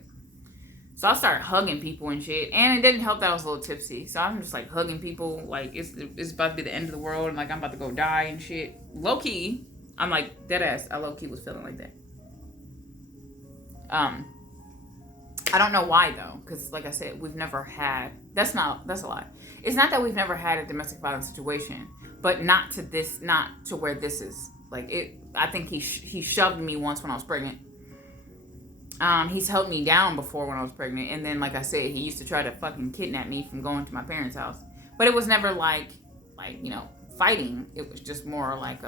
So I started hugging people and shit, and it didn't help that I was a little tipsy. So I'm just, like, hugging people, like, it's about to be the end of the world, and, like, I'm about to go die and shit. Low-key, I'm, like, deadass, I low-key was feeling like that. I don't know why, though, because, like I said, we've never had... That's a lie. It's not that we've never had a domestic violence situation, but not to where this is. Like, I think he shoved me once when I was pregnant. He's held me down before when I was pregnant, and then, like I said, he used to try to fucking kidnap me from going to my parents' house. But it was never like, fighting. It was just more like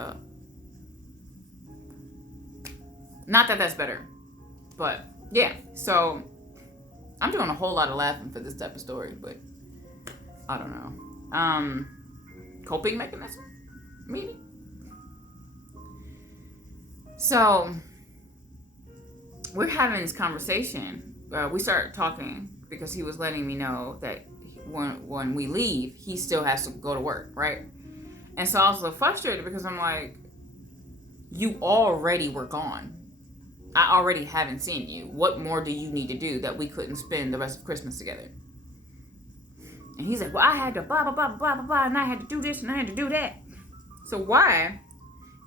Not that that's better, but yeah. So I'm doing a whole lot of laughing for this type of story, but I don't know. Coping mechanism, maybe. So we're having this conversation. We start talking because he was letting me know that when we leave, he still has to go to work, right? And so I was a little frustrated because I'm like, you already were gone. I already haven't seen you. What more do you need to do that we couldn't spend the rest of Christmas together? And he's like, well, I had to blah, blah, blah, blah, blah, blah, and I had to do this and I had to do that. So why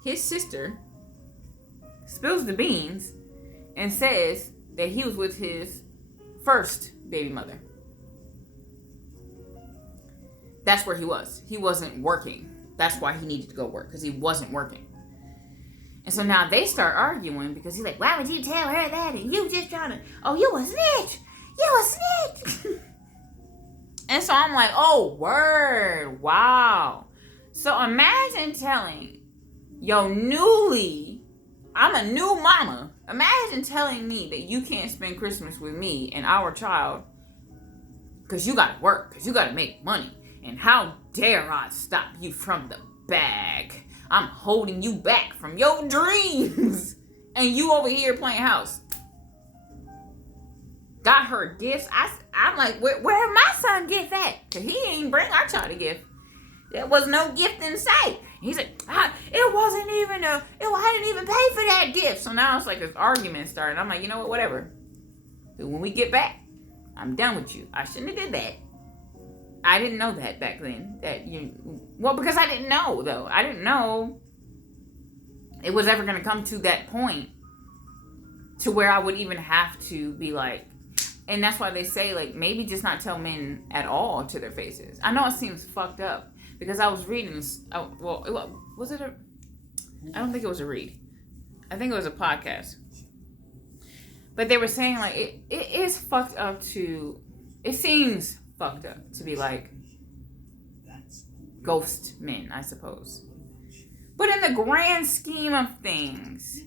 his sister spills the beans and says that he was with his first baby mother. That's where he was. He wasn't working. That's why he needed to go work, because he wasn't working. And so now they start arguing because he's like, why would you tell her that? And you just trying to, oh, you a snitch. You a snitch. And so I'm like, oh, word. Wow. So imagine telling your I'm a new mama. Imagine telling me that you can't spend Christmas with me and our child because you got to work, because you got to make money. And how dare I stop you from the bag? I'm holding you back from your dreams. And you over here playing house. Got her gifts. I'm like, where my son gifts at? Because he ain't bring our child a gift. There was no gift in sight. He's like, it wasn't even I didn't even pay for that gift. So now it's like this argument started. I'm like, you know what, whatever. But when we get back, I'm done with you. I shouldn't have did that. I didn't know that back then. Because I didn't know, though. I didn't know it was ever going to come to that point to where I would even have to be like, and that's why they say, like, maybe just not tell men at all to their faces. I know it seems fucked up because I was reading this. Was it I don't think it was a read. I think it was a podcast. But they were saying, like, it is fucked up it seems fucked up to be like ghost men, I suppose. But in the grand scheme of things,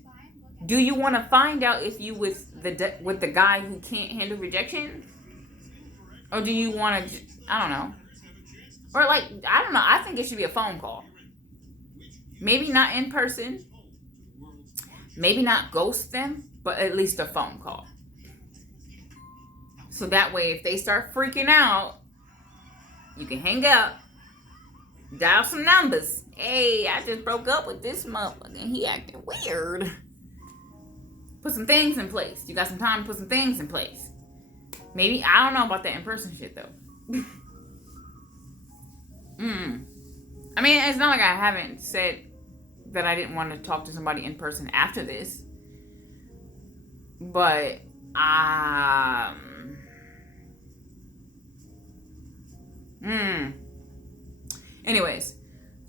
do you want to find out if you with the guy who can't handle rejection? Or do you want to, I don't know. Or like, I don't know. I think it should be a phone call. Maybe not in person. Maybe not ghost them, but at least a phone call. So that way, if they start freaking out, you can hang up, dial some numbers. Hey, I just broke up with this motherfucker and he acting weird. Put some things in place. You got some time to put some things in place. Maybe, I don't know about that in-person shit though. I mean, it's not like I haven't said that I didn't want to talk to somebody in person after this. But, anyways,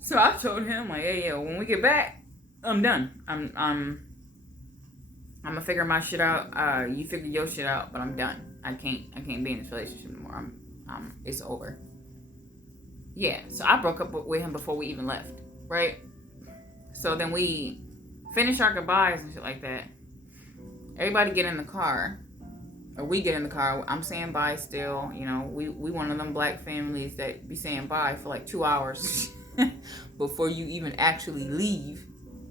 so I told him, like, hey, yo, when we get back, I'm done. I'm gonna figure my shit out. You figure your shit out, but I'm done. I can't be in this relationship anymore. It's over. Yeah, so I broke up with him before we even left, right? So then we finished our goodbyes and shit like that. Everybody get in the car. Or we get in the car. I'm saying bye still. You know, we one of them black families that be saying bye for like 2 hours before you even actually leave.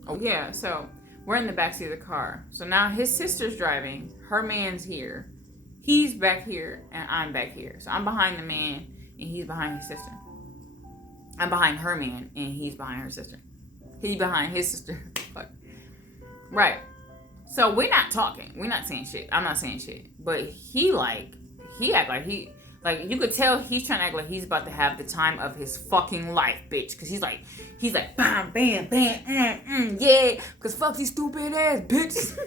Oh yeah, so we're in the backseat of the car. So now his sister's driving. Her man's here. He's back here and I'm back here. So I'm behind the man and he's behind his sister. I'm behind her man and he's behind her sister. He's behind his sister. Fuck. Right. So we're not talking. We're not saying shit. I'm not saying shit. But he act like you could tell he's trying to act like he's about to have the time of his fucking life, bitch. Cause he's like, bam, bam, bam, yeah. Cause fuck these stupid ass bitches.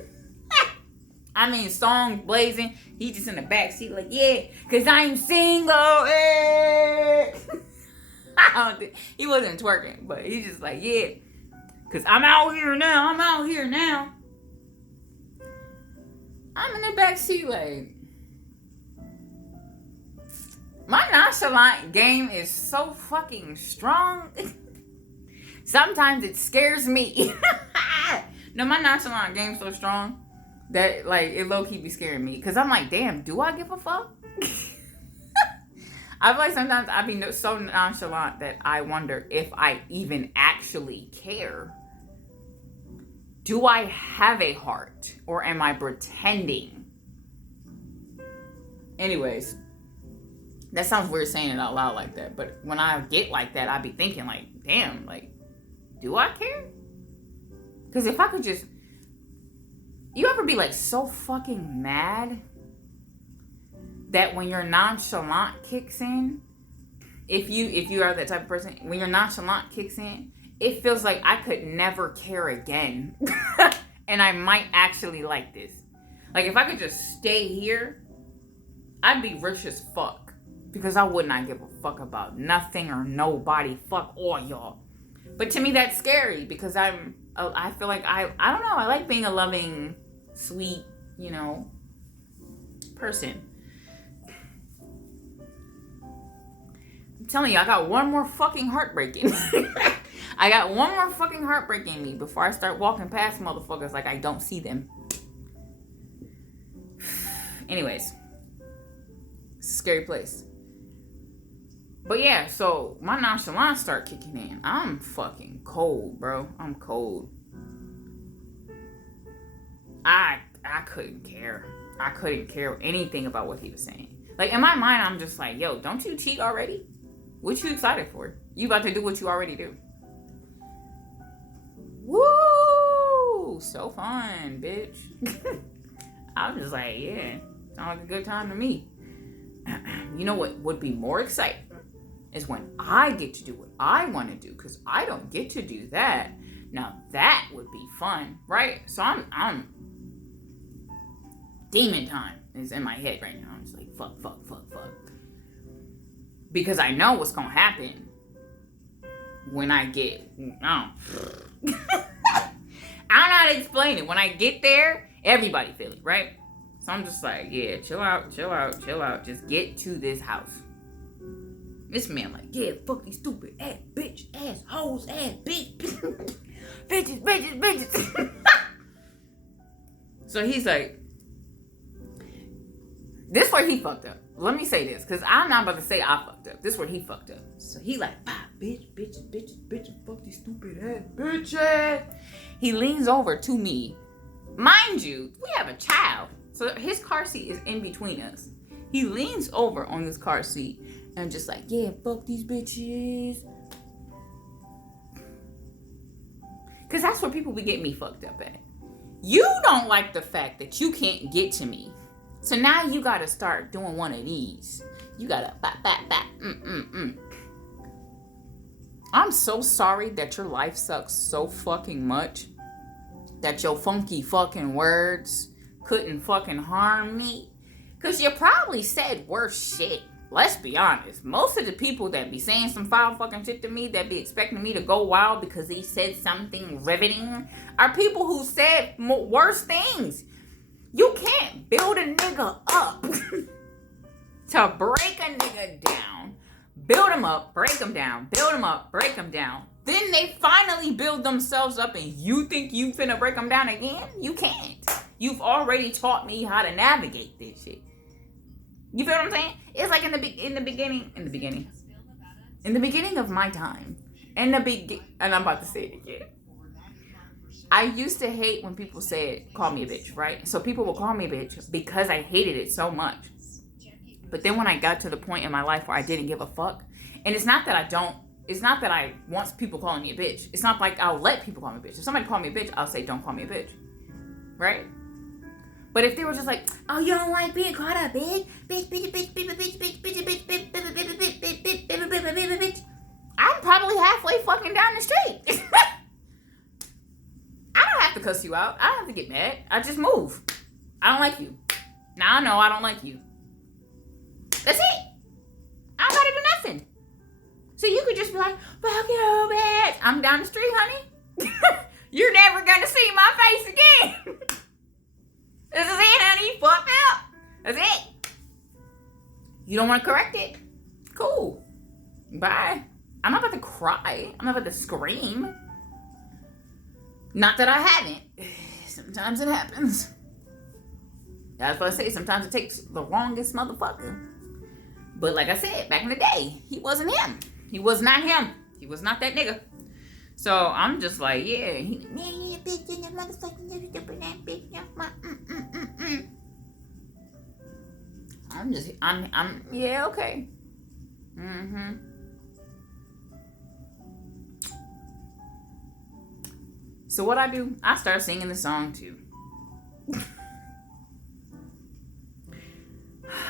I mean, song blazing. He just in the back seat like, yeah. Cause I'm single. Eh. I don't think, he wasn't twerking, but he's just like, yeah. Cause I'm out here now. I'm in the back seat like, my nonchalant game is so fucking strong. Sometimes it scares me. No, my nonchalant game's so strong that like it low key be scaring me. Cause I'm like, damn, do I give a fuck? I feel like sometimes I be so nonchalant that I wonder if I even actually care. Do I have a heart, or am I pretending? Anyways, that sounds weird saying it out loud like that, but when I get like that, I be thinking like, damn, like, do I care? Because if I could just, you ever be like so fucking mad that when your nonchalant kicks in, if you are that type of person, when your nonchalant kicks in, it feels like I could never care again. And I might actually like this. Like if I could just stay here, I'd be rich as fuck. Because I would not give a fuck about nothing or nobody. Fuck all y'all. But to me that's scary because I feel like I don't know, I like being a loving, sweet, person. I'm telling you, I got one more fucking heartbreak in me. I got one more fucking heartbreak in me before I start walking past motherfuckers like I don't see them. Anyways, scary place. But yeah, so my nonchalance start kicking in. I'm fucking cold, bro. I'm cold. I couldn't care. I couldn't care anything about what he was saying. Like in my mind, I'm just like, yo, don't you cheat already? What you excited for? You about to do what you already do. Woo! So fun, bitch. I'm just like, yeah, sounds like a good time to me. You know what would be more exciting? Is when I get to do what I want to do, because I don't get to do that. Now that would be fun, right? So I'm demon time is in my head right now. I'm just like fuck, because I know what's gonna happen when I get. I don't know how to explain it. When I get there, everybody feel it, right? So I'm just like, yeah, chill out. Just get to this house. This man like, yeah, fuck these stupid ass bitch, ass hoes, ass bitch, bitches. So he's like, this is where he fucked up. Let me say this, because I'm not about to say I fucked up. This is where he fucked up. So he like, bitches, fuck these stupid ass bitches. He leans over to me. Mind you, we have a child. So his car seat is in between us. He leans over on this car seat and just like, yeah, fuck these bitches. Because that's where people be getting me fucked up at. You don't like the fact that you can't get to me. So now you got to start doing one of these. You got to bop. I'm so sorry that your life sucks so fucking much that your funky fucking words couldn't fucking harm me. Because you probably said worse shit. Let's be honest. Most of the people that be saying some foul fucking shit to me, that be expecting me to go wild because he said something riveting, are people who said worse things. You can't build a nigga up to break a nigga down. Build him up, break him down. Build him up, break him down. Then they finally build themselves up and you think you finna break them down again? You can't. You've already taught me how to navigate this shit. You feel what I'm saying? It's like in the beginning of my time, and I'm about to say it again. I used to hate when people call me a bitch, right? So people will call me a bitch because I hated it so much. But then when I got to the point in my life where I didn't give a fuck, and it's not that I want people calling me a bitch. It's not like I'll let people call me a bitch. If somebody call me a bitch, I'll say, don't call me a bitch. Right? But if they were just like, oh, you don't like being called a bitch? Bitch. I'm probably halfway fucking down the street. I don't have to cuss you out. I don't have to get mad. I just move. I don't like you. Now I know I don't like you. That's it. I don't gotta do nothing. So you could just be like, fuck you, bitch. I'm down the street, honey. You're never gonna see my face again. This is it, honey. Fuck up. That's it. You don't want to correct it? Cool. Bye. I'm not about to cry. I'm not about to scream. Not that I haven't. Sometimes it happens. That's what I say. Sometimes it takes the longest motherfucker. But like I said, back in the day, he wasn't him. He was not him. He was not that nigga. So I'm just like, yeah. I'm, yeah, okay. Mm-hmm. So what I do, I start singing the song too.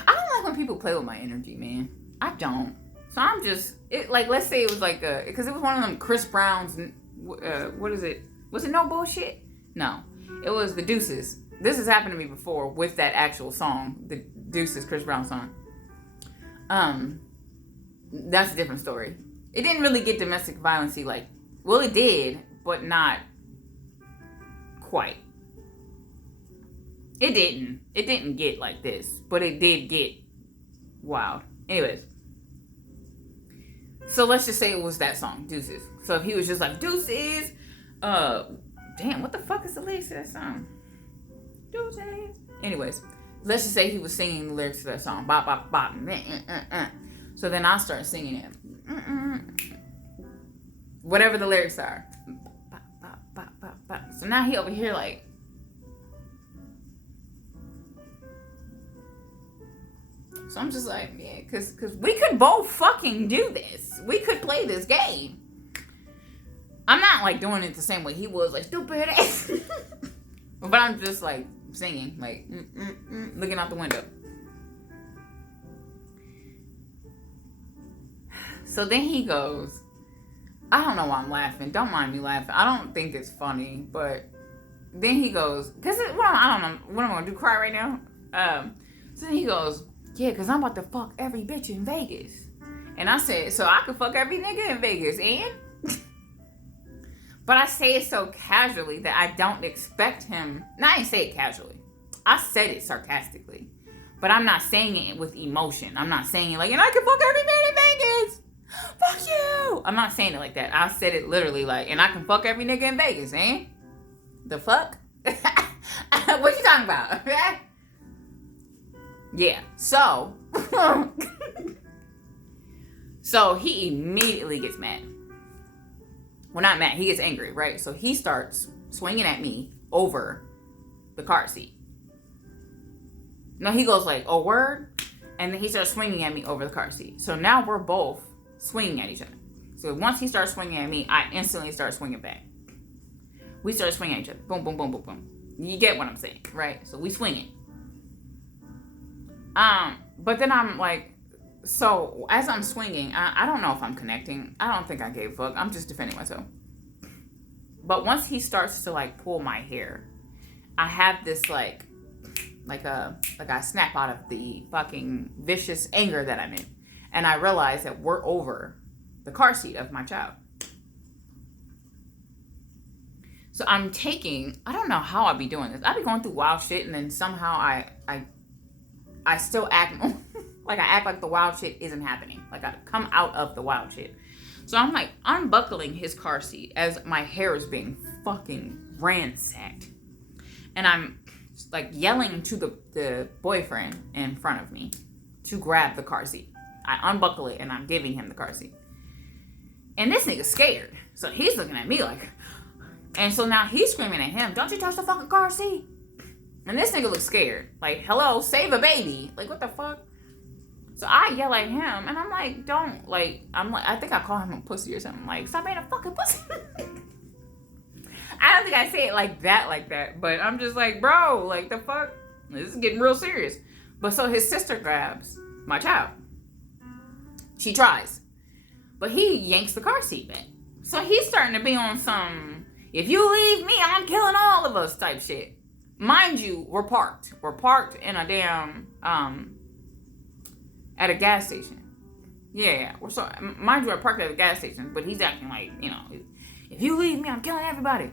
I don't like when people play with my energy, man. I don't. So I'm just, let's say it was like, because it was one of them Chris Brown's, what is it? Was it No Bullshit? No. It was the Deuces. This has happened to me before with that actual song, the Deuces Chris Brown song. That's a different story. It didn't really get domestic violence-y, like, well, it did, but not quite. It didn't get like this, but it did get wild. Anyways, so let's just say it was that song, Deuces. So if he was just like, Deuces, damn, what the fuck is the lyrics to that song? Deuces. Anyways, let's just say he was singing the lyrics to that song. Bop, bop, bop. So then I'll start singing it. Whatever the lyrics are. Bop, bop, bop, bop, bop. So now he over here like, so I'm just like, yeah, cause we could both fucking do this. We could play this game. I'm not like doing it the same way he was, like stupid ass. But I'm just like singing, like looking out the window. So then he goes, I don't know why I'm laughing. Don't mind me laughing. I don't think it's funny, but then he goes, cause I don't know what I'm gonna do. Cry right now. So then he goes, yeah, because I'm about to fuck every bitch in Vegas. And I said, so I could fuck every nigga in Vegas, and? But I say it so casually that I don't expect him. No, I didn't say it casually. I said it sarcastically. But I'm not saying it with emotion. I'm not saying it like, and I can fuck every man in Vegas. Fuck you. I'm not saying it like that. I said it literally like, and I can fuck every nigga in Vegas, eh? The fuck? What you talking about? Yeah, so he immediately gets mad. Well, not mad, he gets angry, right? So he starts swinging at me over the car seat. No, he goes like, oh, word? And then he starts swinging at me over the car seat. So now we're both swinging at each other. So once he starts swinging at me, I instantly start swinging back. We start swinging at each other. Boom, boom, boom, boom, boom. You get what I'm saying, right? So we swinging. But then I'm like, so as I'm swinging, I don't know if I'm connecting. I don't think I gave a fuck. I'm just defending myself. But once he starts to like pull my hair, I have this like I snap out of the fucking vicious anger that I'm in. And I realize that we're over the car seat of my child. So I'm taking, I don't know how I'd be doing this. I'd be going through wild shit and then somehow I still act like I act like the wild shit isn't happening. Like I come out of the wild shit. So I'm like unbuckling his car seat as my hair is being fucking ransacked. And I'm like yelling to the boyfriend in front of me to grab the car seat. I unbuckle it and I'm giving him the car seat. And this nigga's scared. So he's looking at me like, and so now he's screaming at him, don't you touch the fucking car seat. And this nigga looks scared. Like, hello, save a baby. Like, what the fuck? So I yell at him, and I'm like, don't, like, I think I call him a pussy or something. Like, stop being a fucking pussy. I don't think I say it like that. But I'm just like, bro, like, the fuck? This is getting real serious. But so his sister grabs my child. She tries. But he yanks the car seat back. So he's starting to be on some, if you leave me, I'm killing all of us type shit. Mind you, we're parked. We're parked in a damn, at a gas station. Yeah. Mind you, we're parked at a gas station, but he's acting like, you know, if you leave me, I'm killing everybody.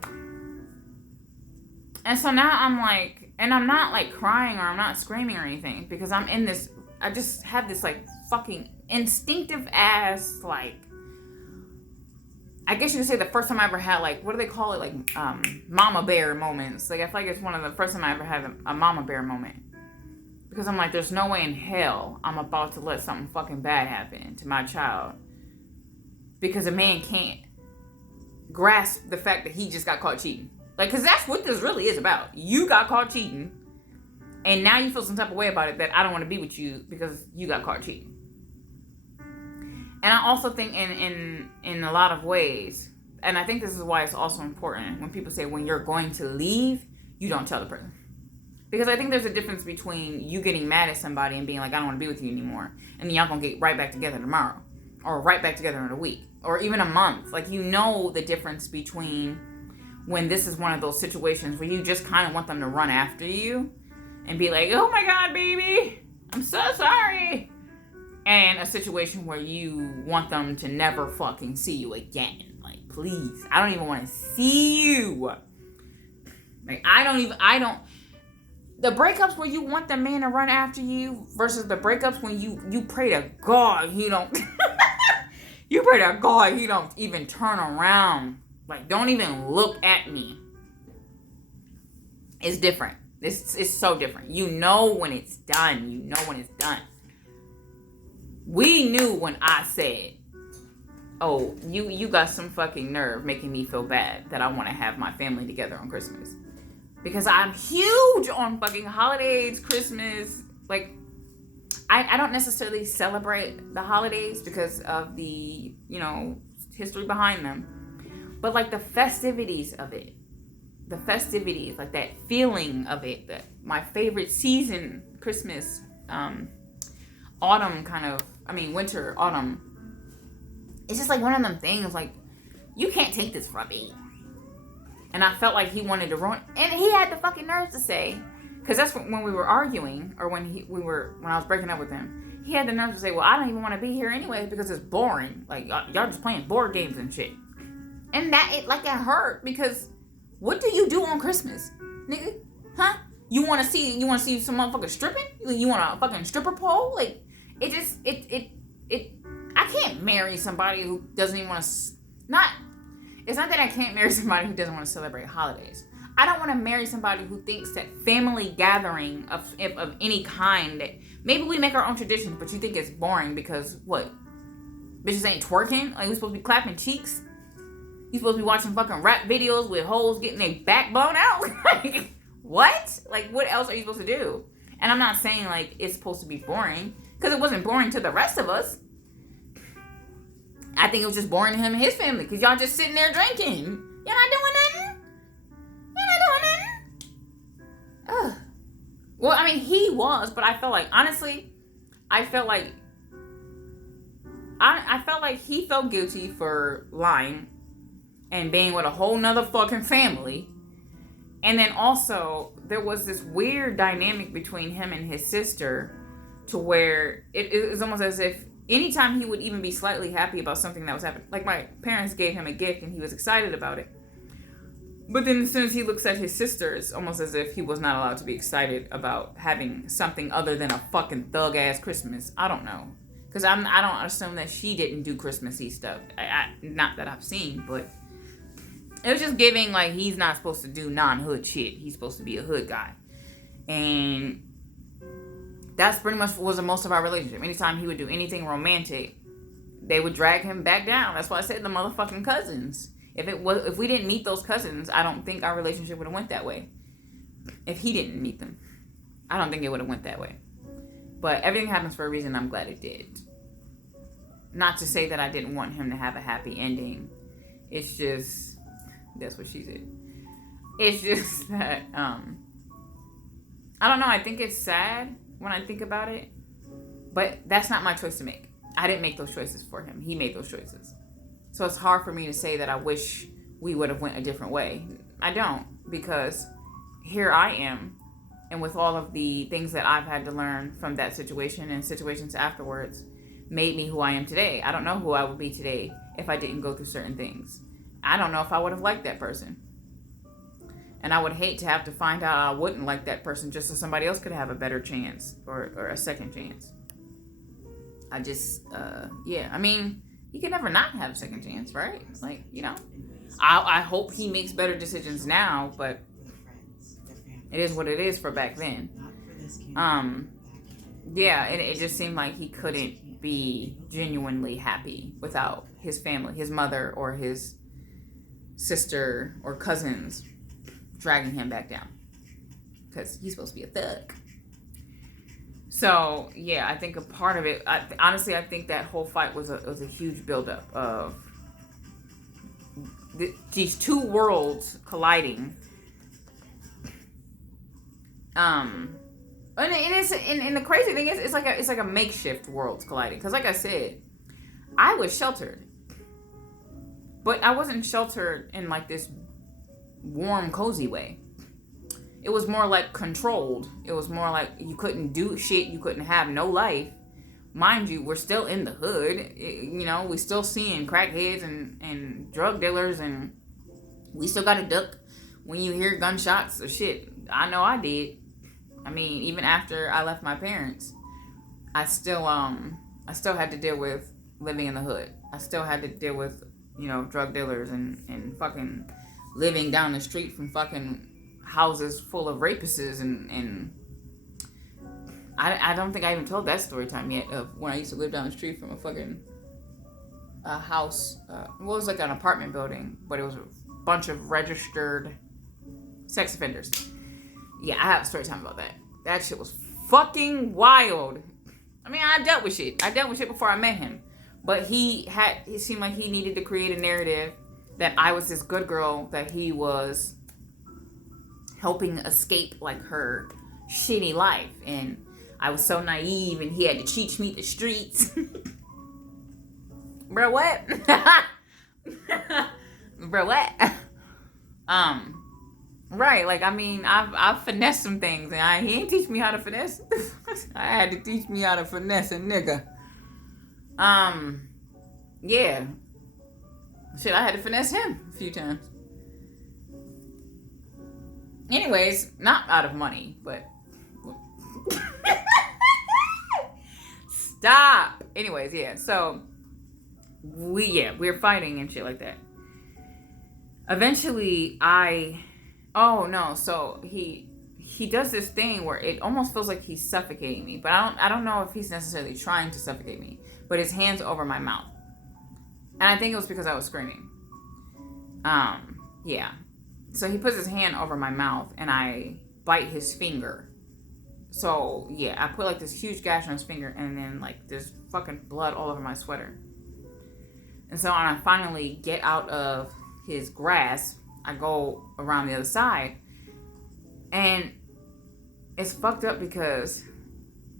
And so now I'm like, and I'm not like crying or I'm not screaming or anything because I'm in this, I just have this like fucking instinctive ass, like, I guess you could say the first time I ever had, like, what do they call it? Like, mama bear moments. Like, I feel like it's one of the first time I ever had a mama bear moment. Because I'm like, there's no way in hell I'm about to let something fucking bad happen to my child. Because a man can't grasp the fact that he just got caught cheating. Like, because that's what this really is about. You got caught cheating. And now you feel some type of way about it that I don't want to be with you because you got caught cheating. And I also think in a lot of ways, and I think this is why it's also important when people say when you're going to leave, you don't tell the person. Because I think there's a difference between you getting mad at somebody and being like, I don't want to be with you anymore. And then y'all going to get right back together tomorrow. Or right back together in a week. Or even a month. Like, you know the difference between when this is one of those situations where you just kind of want them to run after you. And be like, oh my God, baby. I'm so sorry. And a situation where you want them to never fucking see you again. Like, please. I don't even want to see you. Like, the breakups where you want the man to run after you versus the breakups when you pray to God he don't. You pray to God he don't even turn around. Like, don't even look at me. It's different. It's so different. You know when it's done. You know when it's done. We knew when I said, oh, you got some fucking nerve making me feel bad that I want to have my family together on Christmas. Because I'm huge on fucking holidays, Christmas. Like, I don't necessarily celebrate the holidays because of the, history behind them. But, like, the festivities of it. The festivities, like that feeling of it. That my favorite season, Christmas, autumn winter, autumn. It's just like one of them things, like, you can't take this from me. And I felt like he wanted to ruin, and he had the fucking nerve to say, because that's when we were arguing, or when I was breaking up with him, he had the nerve to say, well, I don't even want to be here anyway because it's boring. Like, y'all just playing board games and shit. And it hurt, because what do you do on Christmas, nigga? Huh? You want to see some motherfucker stripping? You want a fucking stripper pole? Like, I can't marry somebody who doesn't even want to, it's not that I can't marry somebody who doesn't want to celebrate holidays. I don't want to marry somebody who thinks that family gathering of any kind, that maybe we make our own traditions, but you think it's boring because what? Bitches ain't twerking? Like, we supposed to be clapping cheeks? You supposed to be watching fucking rap videos with hoes getting their back blown out? Like, what? Like, what else are you supposed to do? And I'm not saying, like, it's supposed to be boring, because it wasn't boring to the rest of us. I think it was just boring to him and his family, because y'all just sitting there drinking. You're not doing nothing? Ugh. Well, I mean, he was, but I felt like, honestly, I felt like he felt guilty for lying and being with a whole nother fucking family. And then also, there was this weird dynamic between him and his sister, to where it was almost as if anytime he would even be slightly happy about something that was happening, like my parents gave him a gift and he was excited about it. But then as soon as he looks at his sister, it's almost as if he was not allowed to be excited about having something other than a fucking thug-ass Christmas. I don't know. Because I don't assume that she didn't do Christmassy stuff. Not that I've seen, but it was just giving, like, he's not supposed to do non-hood shit. He's supposed to be a hood guy. And that's pretty much was most of our relationship. Anytime he would do anything romantic, they would drag him back down. That's why I said the motherfucking cousins. If we didn't meet those cousins, I don't think our relationship would have went that way. If he didn't meet them, I don't think it would have went that way. But everything happens for a reason. I'm glad it did. Not to say that I didn't want him to have a happy ending. It's just, that's what she said. It's just that, I don't know. I think it's sad when I think about it. But that's not my choice to make. I didn't make those choices for him. He made those choices. So it's hard for me to say that I wish we would have went a different way. I don't, because here I am, and with all of the things that I've had to learn from that situation and situations afterwards, made me who I am today. I don't know who I would be today if I didn't go through certain things. I don't know if I would have liked that person. And I would hate to have to find out I wouldn't like that person just so somebody else could have a better chance or a second chance. I just, I mean, he could never not have a second chance, right? Like, you know, I hope he makes better decisions now, but it is what it is for back then. Yeah, it just seemed like he couldn't be genuinely happy without his family, his mother or his sister or cousins dragging him back down, because he's supposed to be a thug. So yeah, I think a part of it, honestly, I think that whole fight was a huge buildup of these two worlds colliding. And the crazy thing is, it's like a makeshift worlds colliding. Because like I said, I was sheltered, but I wasn't sheltered in like this warm, cozy way. It was more like controlled. It was more like you couldn't do shit. You couldn't have no life. Mind you, we're still in the hood. You know, we still seeing crackheads and drug dealers, and we still got to duck when you hear gunshots or shit. I know I did. I mean, even after I left my parents, I still had to deal with living in the hood. I still had to deal with, you know, drug dealers and fucking living down the street from fucking houses full of rapists, and I don't think I even told that story time yet of when I used to live down the street from a fucking house. It was like an apartment building, but it was a bunch of registered sex offenders. Yeah, I have a story time about that. That shit was fucking wild. I mean, I dealt with shit. Before I met him. But it seemed like he needed to create a narrative that I was this good girl, that he was helping escape like her shitty life. And I was so naive, and he had to teach me the streets. Bro, what? Bro, what? Right, like, I mean, I've finessed some things, and he didn't teach me how to finesse. I had to teach me how to finesse a nigga. Yeah. Shit, I had to finesse him a few times. Anyways, not out of money, but... Stop! Anyways, yeah, so... we're fighting and shit like that. Eventually, oh no, so he does this thing where it almost feels like he's suffocating me, but I don't know if he's necessarily trying to suffocate me, but his hand's over my mouth. And I think it was because I was screaming. Yeah. So he puts his hand over my mouth, and I bite his finger. So yeah, I put like this huge gash on his finger, and then like there's fucking blood all over my sweater. And so when I finally get out of his grasp, I go around the other side, and it's fucked up because,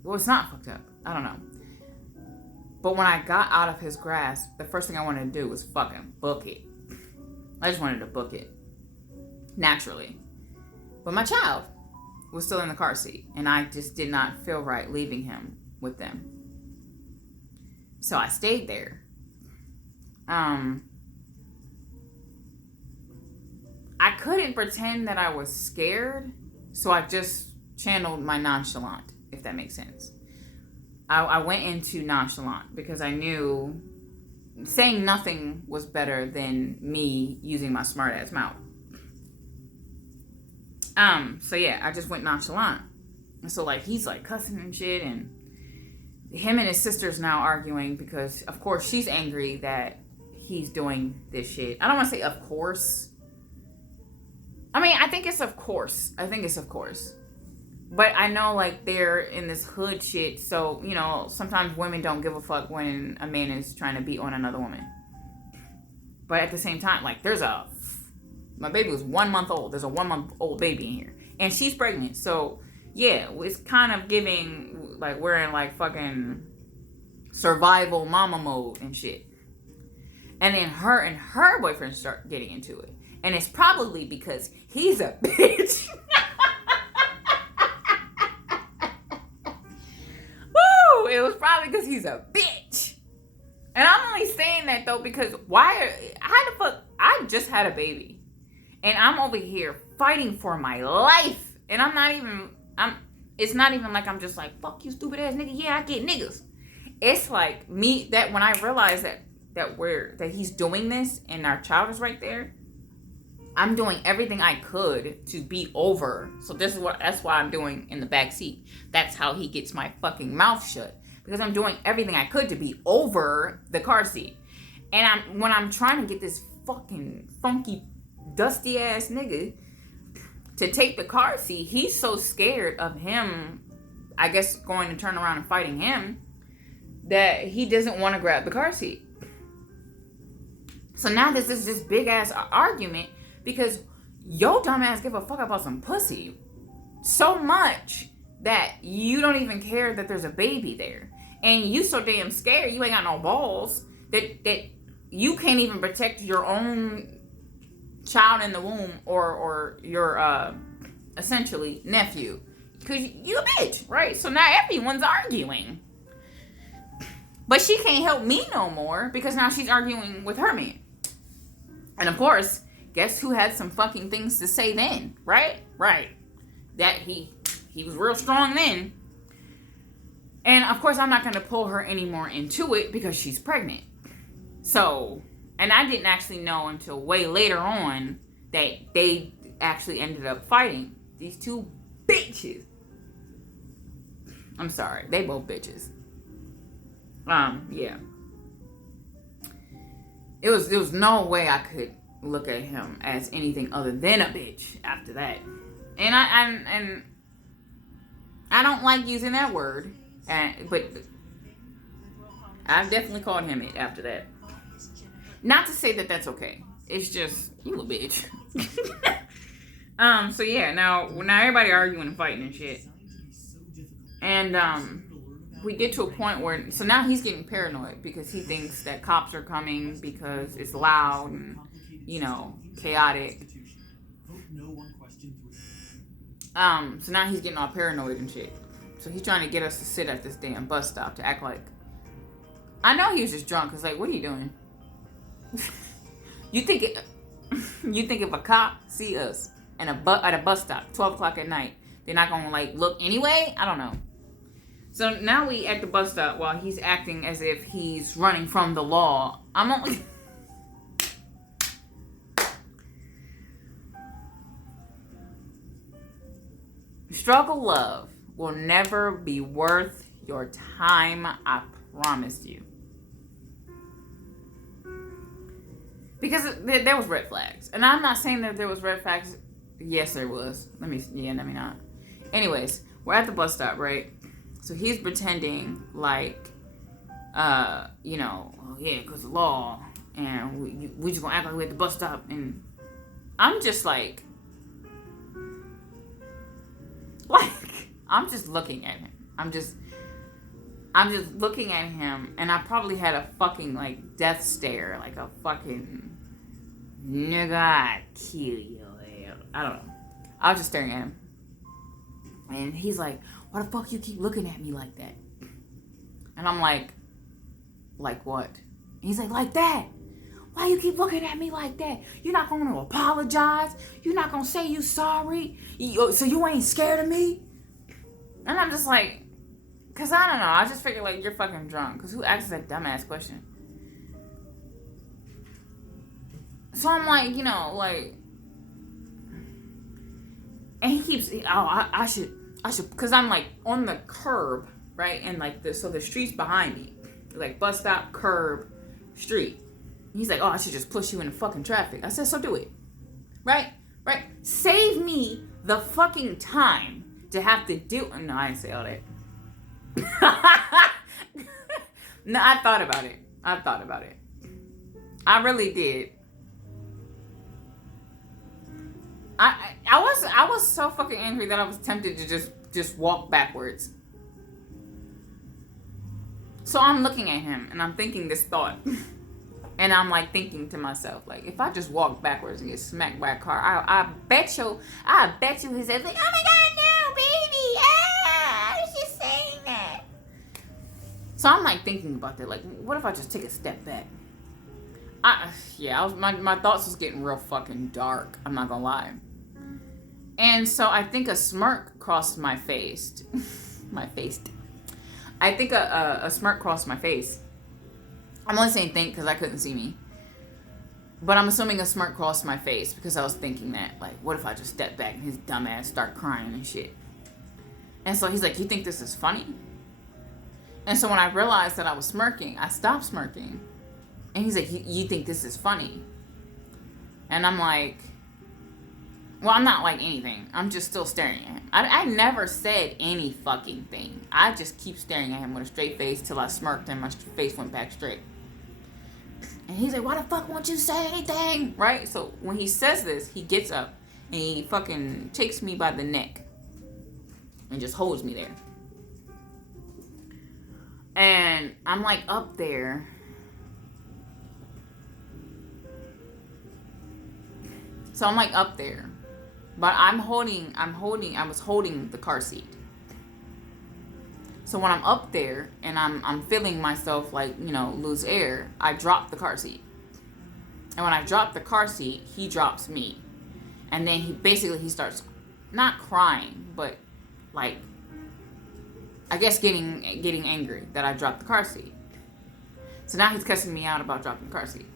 well, it's not fucked up. I don't know. But when I got out of his grasp, the first thing I wanted to do was fucking book it. I just wanted to book it. Naturally. But my child was still in the car seat, and I just did not feel right leaving him with them. So I stayed there. I couldn't pretend that I was scared, so I just channeled my nonchalant, if that makes sense. I went into nonchalant because I knew saying nothing was better than me using my smart ass mouth. So yeah, I just went nonchalant. And so like he's like cussing and shit, and him and his sister's now arguing because of course she's angry that he's doing this shit. I don't want to say of course. I mean, I think it's of course. But I know, like, they're in this hood shit, so, you know, sometimes women don't give a fuck when a man is trying to beat on another woman. But at the same time, like, my baby was 1 month old. There's a 1 month old baby in here. And she's pregnant, so, yeah, it's kind of giving, like, we're in, like, fucking survival mama mode and shit. And then her and her boyfriend start getting into it. And it's probably because he's a bitch. Woo! It was probably because he's a bitch. And I'm only saying that though because I just had a baby. And I'm over here fighting for my life. And it's not even like I'm just like, fuck you stupid ass nigga. Yeah, I get niggas. It's like me, that when I realized that that he's doing this and our child is right there, I'm doing everything I could to be over. So that's why I'm doing in the back seat. That's how he gets my fucking mouth shut. Because I'm doing everything I could to be over the car seat. And when I'm trying to get this fucking funky, dusty ass nigga to take the car seat, he's so scared of him, I guess, going to turn around and fighting him, that he doesn't want to grab the car seat. So now this is this big ass argument because yo dumbass give a fuck about some pussy so much that you don't even care that there's a baby there. And you so damn scared, you ain't got no balls, that you can't even protect your own child in the womb or your essentially nephew. Because you a bitch, right? So now everyone's arguing. But she can't help me no more because now she's arguing with her man. And of course, guess who had some fucking things to say then, right? Right. That he was real strong then. And of course, I'm not going to pull her anymore into it because she's pregnant. So, and I didn't actually know until way later on that they actually ended up fighting. These two bitches. I'm sorry, they both bitches. Yeah. It was no way I could look at him as anything other than a bitch after that. And I don't like using that word, but I've definitely called him it after that. Not to say that that's okay. It's just, you a bitch. So yeah, now everybody arguing and fighting and shit. And we get to a point where, so now he's getting paranoid because he thinks that cops are coming because it's loud and, chaotic. So now he's getting all paranoid and shit. So he's trying to get us to sit at this damn bus stop to act like, I know he was just drunk. Cause like, what are you doing? You think if a cop see us at a bus stop, 12 o'clock at night, they're not gonna like look anyway? I don't know. So now we at the bus stop while he's acting as if he's running from the law. I'm only struggle love will never be worth your time, I promise you. Because there was red flags. And I'm not saying that there was red flags. Yes, there was. Let me not. Anyways, we're at the bus stop, right? So he's pretending like, oh yeah, because of law. And we just gonna act like we're at the bus stop. And I'm just like, I'm just looking at him. I'm just looking at him, and I probably had a fucking like death stare, like a fucking nigga, I kill you. I don't know. I was just staring at him, and he's like, "Why the fuck you keep looking at me like that?" And I'm like what? And he's like that. Why you keep looking at me like that? You're not gonna apologize. You're not gonna say you sorry. So you ain't scared of me? And I'm just like, cause I don't know. I just figured like you're fucking drunk. Cause who asks that dumbass question? So I'm like, and he keeps, I should, cause I'm like on the curb, right? And like so the street's behind me, like bus stop, curb, street. He's like, I should just push you into fucking traffic. I said, so do it, right? Save me the fucking time to have to do. No, I didn't say all that. No, I thought about it. I really did. I was so fucking angry that I was tempted to just walk backwards. So I'm looking at him and I'm thinking this thought. And I'm like thinking to myself, like, if I just walk backwards and get smacked by a car, I bet you his head's like, oh my god, no, baby, I was just saying that. So I'm like thinking about that, like, what if I just take a step back? My thoughts was getting real fucking dark. I'm not gonna lie. And so I think a smirk crossed my face. I think a smirk crossed my face. I'm only saying think because I couldn't see me. But I'm assuming a smirk crossed my face because I was thinking that, like, what if I just step back and his dumb ass start crying and shit? And so he's like, you think this is funny? And so when I realized that I was smirking, I stopped smirking. And he's like, you think this is funny? And I'm like, well, I'm not like anything. I'm just still staring at him. I never said any fucking thing. I just keep staring at him with a straight face till I smirked and my face went back straight. And he's like, why the fuck won't you say anything? Right? So when he says this, he gets up and he fucking takes me by the neck and just holds me there. And I'm like up there. So I'm like up there. But I was holding the car seat. So when I'm up there and I'm feeling myself like, lose air, I drop the car seat. And when I drop the car seat, he drops me. And then he starts not crying, but like, I guess getting angry that I dropped the car seat. So now he's cussing me out about dropping the car seat.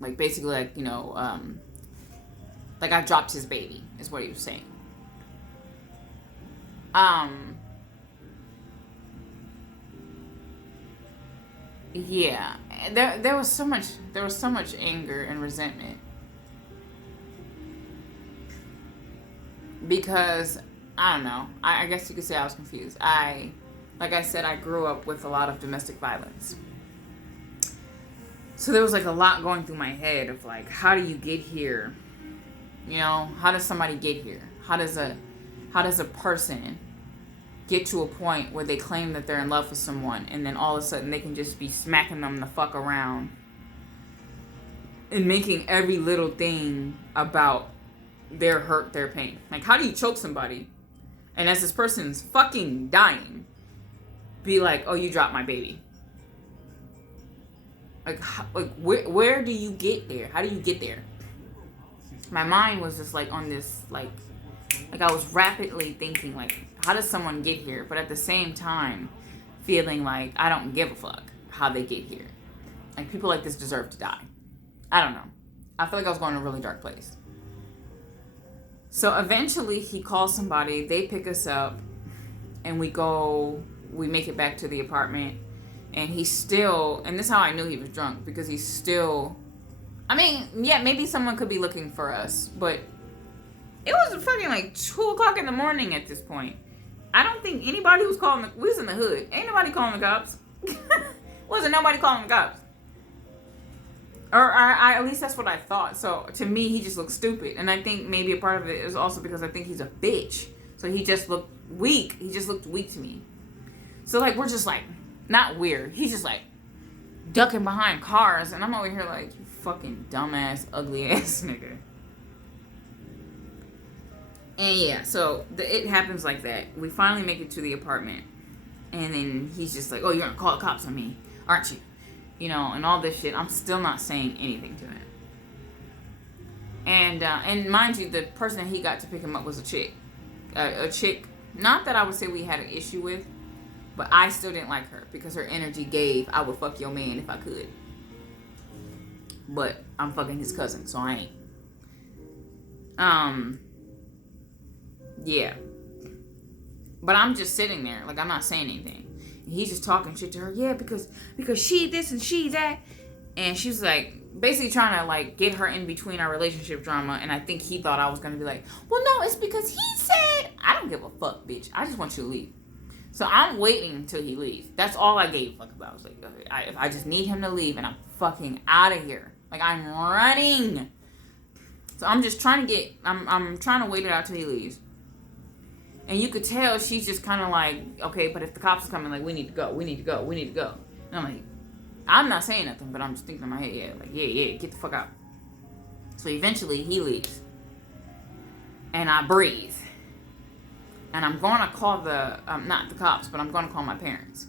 Like basically like, like I dropped his baby is what he was saying. Yeah, there was so much anger and resentment because I don't know. I guess you could say I was confused. Like I said, I grew up with a lot of domestic violence, so there was like a lot going through my head of like, how do you get here? How does somebody get here? How does a person get to a point where they claim that they're in love with someone and then all of a sudden they can just be smacking them the fuck around and making every little thing about their hurt, their pain? Like, how do you choke somebody and as this person's fucking dying, be like, oh, you dropped my baby? Like where do you get there? How do you get there? My mind was just like on this like I was rapidly thinking like, how does someone get here? But at the same time, feeling like I don't give a fuck how they get here. Like, people like this deserve to die. I don't know. I feel like I was going to a really dark place. So eventually he calls somebody, they pick us up, and we make it back to the apartment, and he's still, and this is how I knew he was drunk, because he's still, maybe someone could be looking for us, but it was fucking like 2 o'clock in the morning at this point. I don't think anybody was calling we was in the hood. Ain't nobody calling the cops. Wasn't nobody calling the cops. Or at least that's what I thought. So to me, he just looked stupid. And I think maybe a part of it is also because I think he's a bitch. So he just looked weak. He just looked weak to me. So like, we're just like, not weird. He's just like ducking behind cars. And I'm over here like, you fucking dumbass, ugly ass nigga. And yeah, so it happens like that. We finally make it to the apartment. And then he's just like, oh, you're going to call the cops on me, aren't you? And all this shit. I'm still not saying anything to him. And mind you, the person that he got to pick him up was a chick. A chick, not that I would say we had an issue with, but I still didn't like her because her energy gave, I would fuck your man if I could. But I'm fucking his cousin, so I ain't. Yeah. But I'm just sitting there, like, I'm not saying anything. And he's just talking shit to her. Yeah, because she this and she that. And she's like, basically trying to, like, get her in between our relationship drama. And I think he thought I was going to be like, well, no, it's because he said. I don't give a fuck, bitch. I just want you to leave. So I'm waiting until he leaves. That's all I gave a fuck about. I was like, okay, if I just need him to leave and I'm fucking out of here. Like, I'm running. So I'm just trying to I'm trying to wait it out till he leaves. And you could tell she's just kind of like, okay, but if the cops are coming, like, we need to go. And I'm like, I'm not saying nothing, but I'm just thinking in my head, yeah, get the fuck out. So eventually he leaves. And I breathe. And I'm going to call not the cops, but I'm going to call my parents.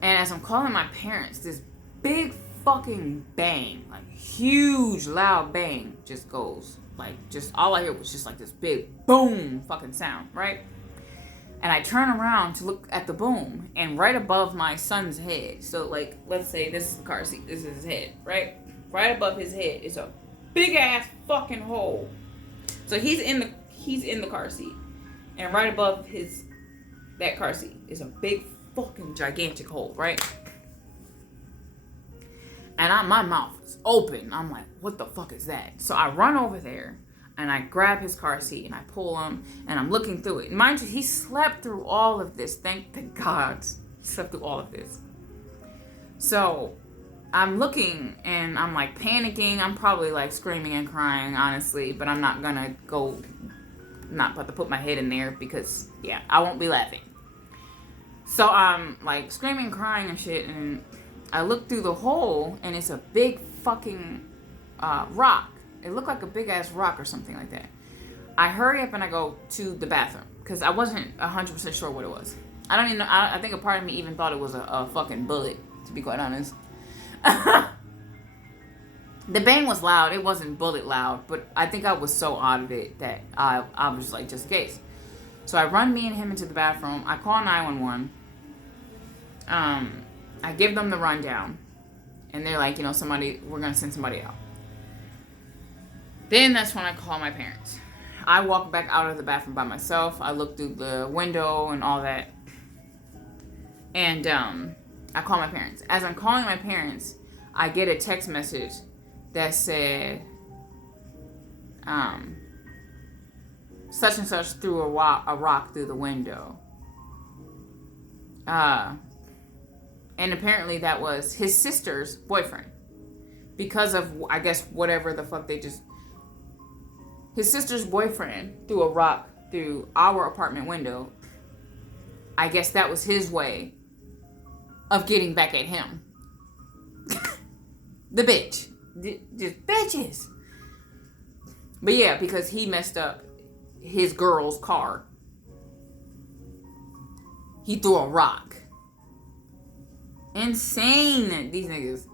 And as I'm calling my parents, this big fucking bang, like huge loud bang just goes. Like, just all I hear was just like this big boom fucking sound, right? And I turn around to look at the boom, and right above my son's head, so like, let's say this is the car seat, this is his head, right? Right above his head is a big ass fucking hole. So he's in the car seat, and right above that car seat is a big fucking gigantic hole, right? And my mouth is open. I'm like, what the fuck is that? So I run over there, and I grab his car seat, and I pull him, and I'm looking through it. And mind you, he slept through all of this. Thank God. He slept through all of this. So I'm looking, and I'm like panicking. I'm probably like screaming and crying, honestly. But I'm not gonna go, not about to put my head in there because, yeah, I won't be laughing. So I'm like screaming, crying and shit. And I look through the hole, and it's a big fucking rock. It looked like a big ass rock or something like that. I hurry up and I go to the bathroom because I wasn't 100% sure what it was. I don't even know. I think a part of me even thought it was a fucking bullet, to be quite honest. The bang was loud. It wasn't bullet loud, but I think I was so out of it that I was like, just in case. So I run me and him into the bathroom. I call 911. I give them the rundown, and they're like, we're gonna send somebody out. Then that's when I call my parents. I walk back out of the bathroom by myself. I look through the window and all that. And I call my parents. As I'm calling my parents, I get a text message that said, such and such threw a rock through the window. And apparently that was his sister's boyfriend. Because of, I guess, whatever the fuck his sister's boyfriend threw a rock through our apartment window. I guess that was his way of getting back at him. The bitch. Just bitches. But yeah, because he messed up his girl's car. He threw a rock. Insane, these niggas.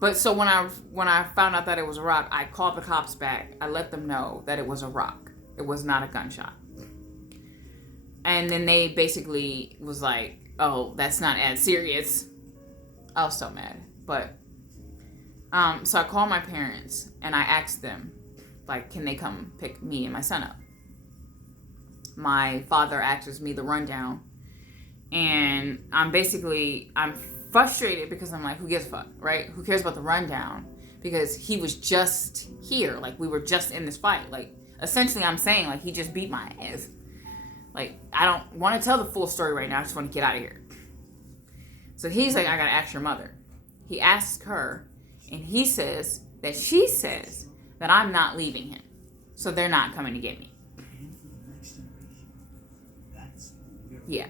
But so when I found out that it was a rock, I called the cops back. I let them know that it was a rock. It was not a gunshot. And then they basically was like, oh, that's not as serious. I was so mad. But, so I called my parents and I asked them, like, can they come pick me and my son up? My father asks me the rundown. And I'm frustrated because I'm like, who gives a fuck, right? Who cares about the rundown? Because he was just here. Like, we were just in this fight. Like, essentially, I'm saying, like, he just beat my ass. Like, I don't want to tell the full story right now. I just want to get out of here. So he's like, I got to ask your mother. He asks her, and she says that I'm not leaving him. So they're not coming to get me. Yeah.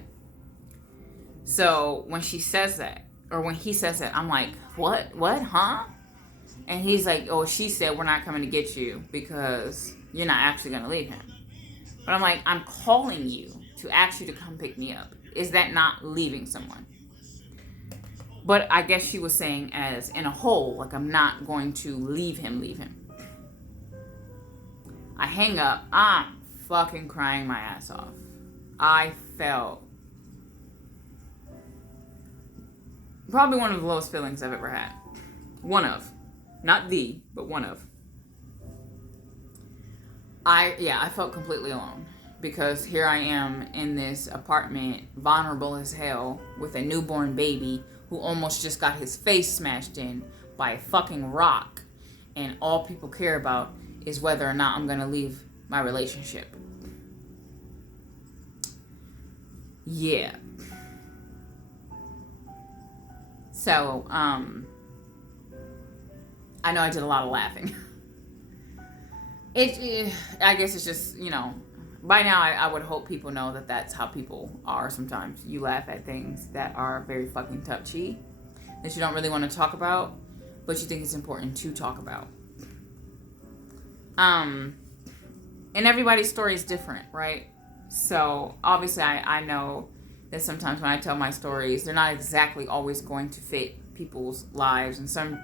So when she says that, or when he says that, I'm like, what, huh? And he's like, oh, she said we're not coming to get you because you're not actually going to leave him. But I'm like, I'm calling you to ask you to come pick me up. Is that not leaving someone? But I guess she was saying as in a whole, like, I'm not going to leave him. I hang up. I'm fucking crying my ass off. I felt probably one of the lowest feelings I've ever had. One of. Not the, but one of. I felt completely alone. Because here I am in this apartment, vulnerable as hell, with a newborn baby who almost just got his face smashed in by a fucking rock. And all people care about is whether or not I'm going to leave my relationship. Yeah. So, I know I did a lot of laughing. I guess it's just, by now I would hope people know that that's how people are sometimes. You laugh at things that are very fucking touchy, that you don't really want to talk about, but you think it's important to talk about. And everybody's story is different, right? So, obviously, I know that sometimes when I tell my stories, they're not exactly always going to fit people's lives. And certain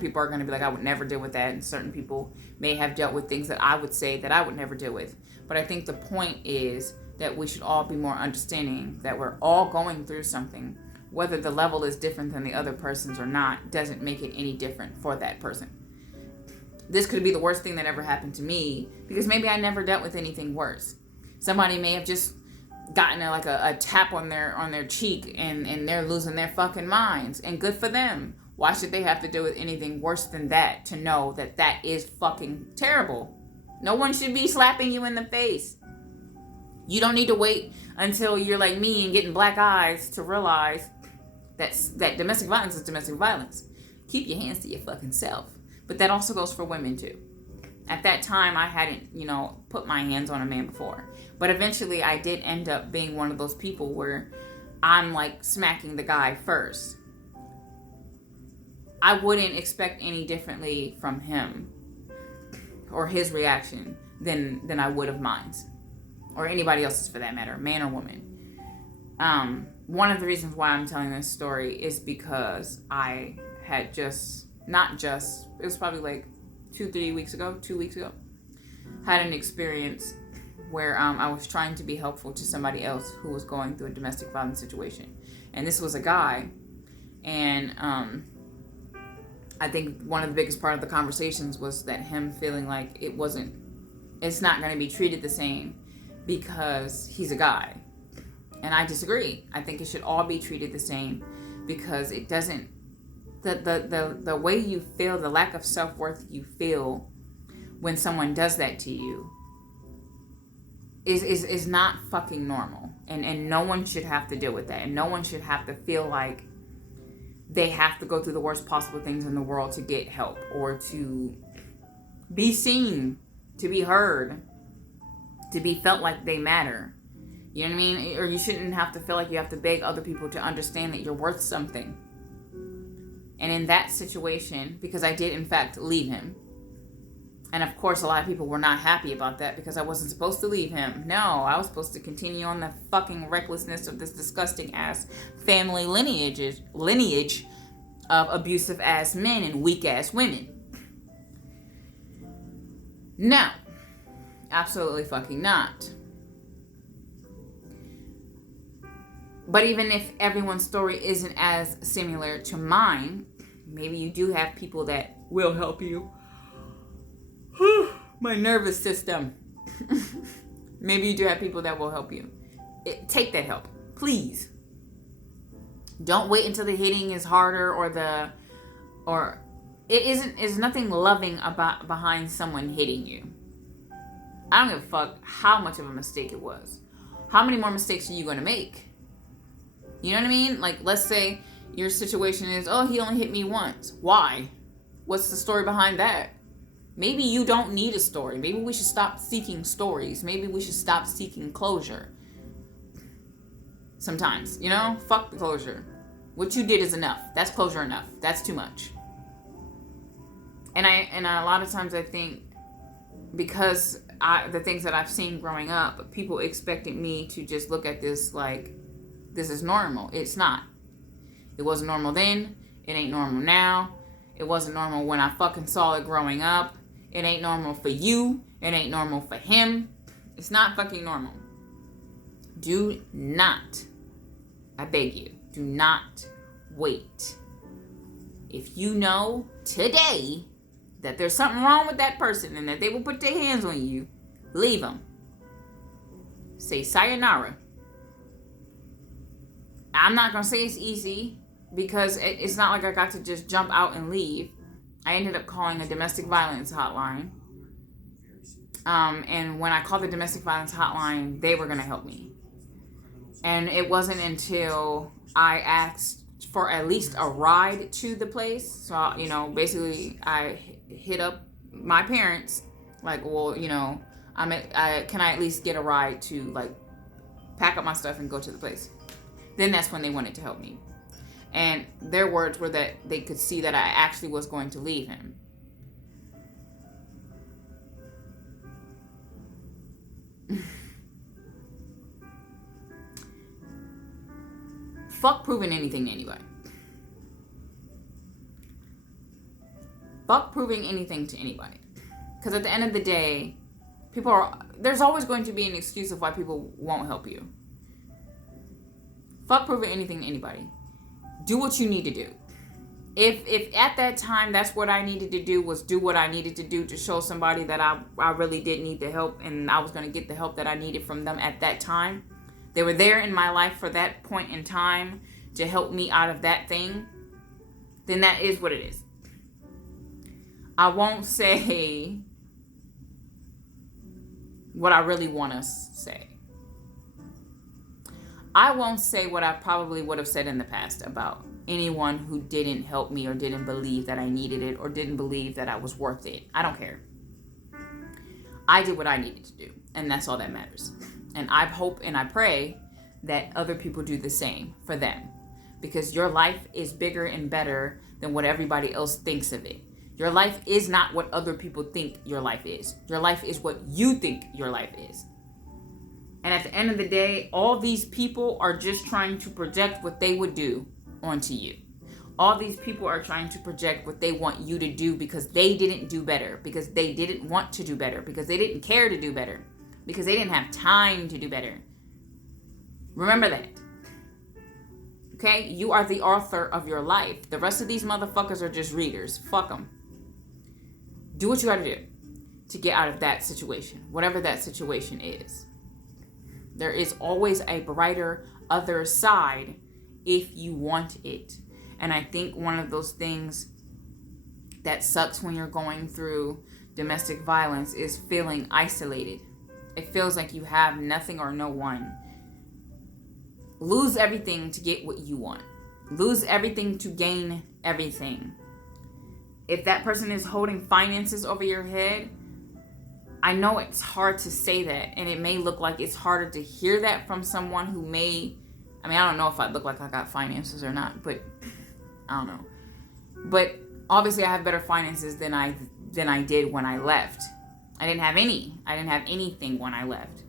people are going to be like, I would never deal with that. And certain people may have dealt with things that I would say that I would never deal with. But I think the point is that we should all be more understanding that we're all going through something. Whether the level is different than the other person's or not doesn't make it any different for that person. This could be the worst thing that ever happened to me because maybe I never dealt with anything worse. Somebody may have just gotten a tap on their cheek and they're losing their fucking minds, and good for them. Why should they have to deal with anything worse than that to know that that is fucking terrible? No one should be slapping you in the face. You don't need to wait until you're like me and getting black eyes to realize that domestic violence is domestic violence. Keep your hands to your fucking self. But that also goes for women too. At that time, I hadn't, put my hands on a man before. But eventually, I did end up being one of those people where I'm like smacking the guy first. I wouldn't expect any differently from him or his reaction than I would of mine. Or anybody else's for that matter, man or woman. One of the reasons why I'm telling this story is because I had it was probably like 2 weeks ago, had an experience where I was trying to be helpful to somebody else who was going through a domestic violence situation. And this was a guy. And I think one of the biggest part of the conversations was that him feeling like it's not going to be treated the same because he's a guy. And I disagree. I think it should all be treated the same because it doesn't, the way you feel, the lack of self-worth you feel when someone does that to you is not fucking normal. And no one should have to deal with that. And no one should have to feel like they have to go through the worst possible things in the world to get help or to be seen, to be heard, to be felt like they matter. You know what I mean? Or you shouldn't have to feel like you have to beg other people to understand that you're worth something. And in that situation, because I did in fact leave him, and of course a lot of people were not happy about that because I wasn't supposed to leave him. No, I was supposed to continue on the fucking recklessness of this disgusting ass family lineage of abusive ass men and weak ass women. No, absolutely fucking not. But even if everyone's story isn't as similar to mine, maybe you do have people that will help you. My nervous system. Maybe you do have people that will help you. Take that help, please. Don't wait until the hitting is harder or it isn't. There's nothing loving about behind someone hitting you. I don't give a fuck how much of a mistake it was. How many more mistakes are you going to make? You know what I mean? Like, let's say your situation is, oh, he only hit me once. Why? What's the story behind that? Maybe you don't need a story. Maybe we should stop seeking stories. Maybe we should stop seeking closure. Sometimes, fuck the closure. What you did is enough. That's closure enough. That's too much. And a lot of times I think because the things that I've seen growing up, people expected me to just look at this like, this is normal. It's not. It wasn't normal then. It ain't normal now. It wasn't normal when I fucking saw it growing up. It ain't normal for you. It ain't normal for him. It's not fucking normal. Do not, I beg you, do not wait. If you know today that there's something wrong with that person and that they will put their hands on you, leave them. Say sayonara. I'm not going to say it's easy because it's not like I got to just jump out and leave. I ended up calling a domestic violence hotline. And when I called the domestic violence hotline, they were going to help me. And it wasn't until I asked for at least a ride to the place. So, basically I hit up my parents like, well, can I at least get a ride to like pack up my stuff and go to the place? Then that's when they wanted to help me. And their words were that they could see that I actually was going to leave him. Fuck proving anything to anybody. Fuck proving anything to anybody. Because at the end of the day, There's always going to be an excuse of why people won't help you. Fuck proving anything to anybody. Do what you need to do. If at that time that's what I needed to do, was do what I needed to do to show somebody that I really did need the help, and I was going to get the help that I needed from them at that time. They were there in my life for that point in time to help me out of that thing. Then that is what it is. I won't say what I really want to say. I won't say what I probably would have said in the past about anyone who didn't help me or didn't believe that I needed it or didn't believe that I was worth it. I don't care. I did what I needed to do, and that's all that matters. And I hope and I pray that other people do the same for them, because your life is bigger and better than what everybody else thinks of it. Your life is not what other people think your life is. Your life is what you think your life is. And at the end of the day, all these people are just trying to project what they would do onto you. All these people are trying to project what they want you to do because they didn't do better, because they didn't want to do better, because they didn't care to do better, because they didn't have time to do better. Remember that. Okay? You are the author of your life. The rest of these motherfuckers are just readers. Fuck them. Do what you gotta do to get out of that situation, whatever that situation is. There is always a brighter other side if you want it. And I think one of those things that sucks when you're going through domestic violence is feeling isolated. It feels like you have nothing or no one. Lose everything to get what you want. Lose everything to gain everything. If that person is holding finances over your head, I know it's hard to say that, and it may look like it's harder to hear that from someone who may, I don't know if I look like I got finances or not, but I don't know. But obviously I have better finances than I did when I left. I didn't have anything when I left,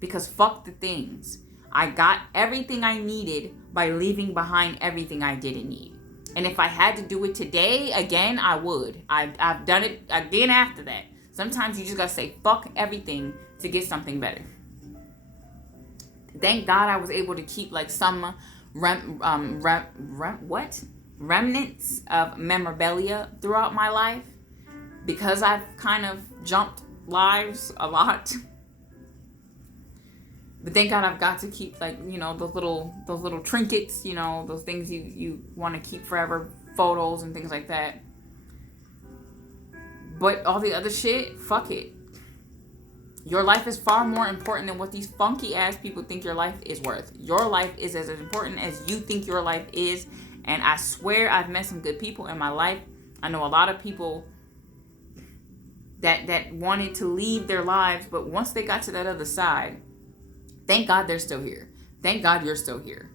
because fuck the things. I got everything I needed by leaving behind everything I didn't need. And if I had to do it today again, I would. I've done it again after that. Sometimes you just gotta say fuck everything to get something better. Thank God I was able to keep like some remnants of memorabilia throughout my life, because I've kind of jumped lives a lot. But thank God I've got to keep those little trinkets, those things you want to keep forever, photos and things like that. But all the other shit, fuck it. Your life is far more important than what these funky ass people think your life is worth. Your life is as important as you think your life is. And I swear I've met some good people in my life. I know a lot of people that wanted to leave their lives, but once they got to that other side, thank God they're still here. Thank God you're still here.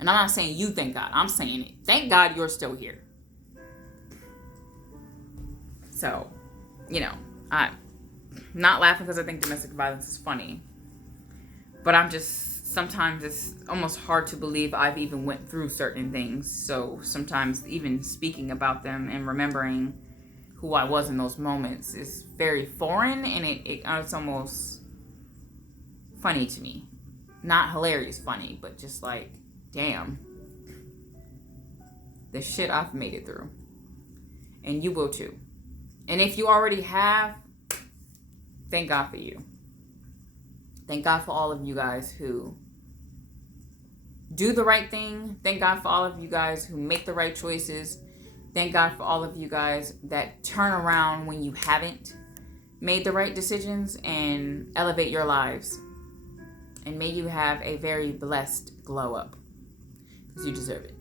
And I'm not saying you thank God. I'm saying it. Thank God you're still here. So, I'm not laughing because I think domestic violence is funny. But sometimes it's almost hard to believe I've even went through certain things. So sometimes even speaking about them and remembering who I was in those moments is very foreign, and it's almost funny to me. Not hilarious funny, but just like, damn. The shit I've made it through. And you will too. And if you already have, thank God for you. Thank God for all of you guys who do the right thing. Thank God for all of you guys who make the right choices. Thank God for all of you guys that turn around when you haven't made the right decisions and elevate your lives. And may you have a very blessed glow up, because you deserve it.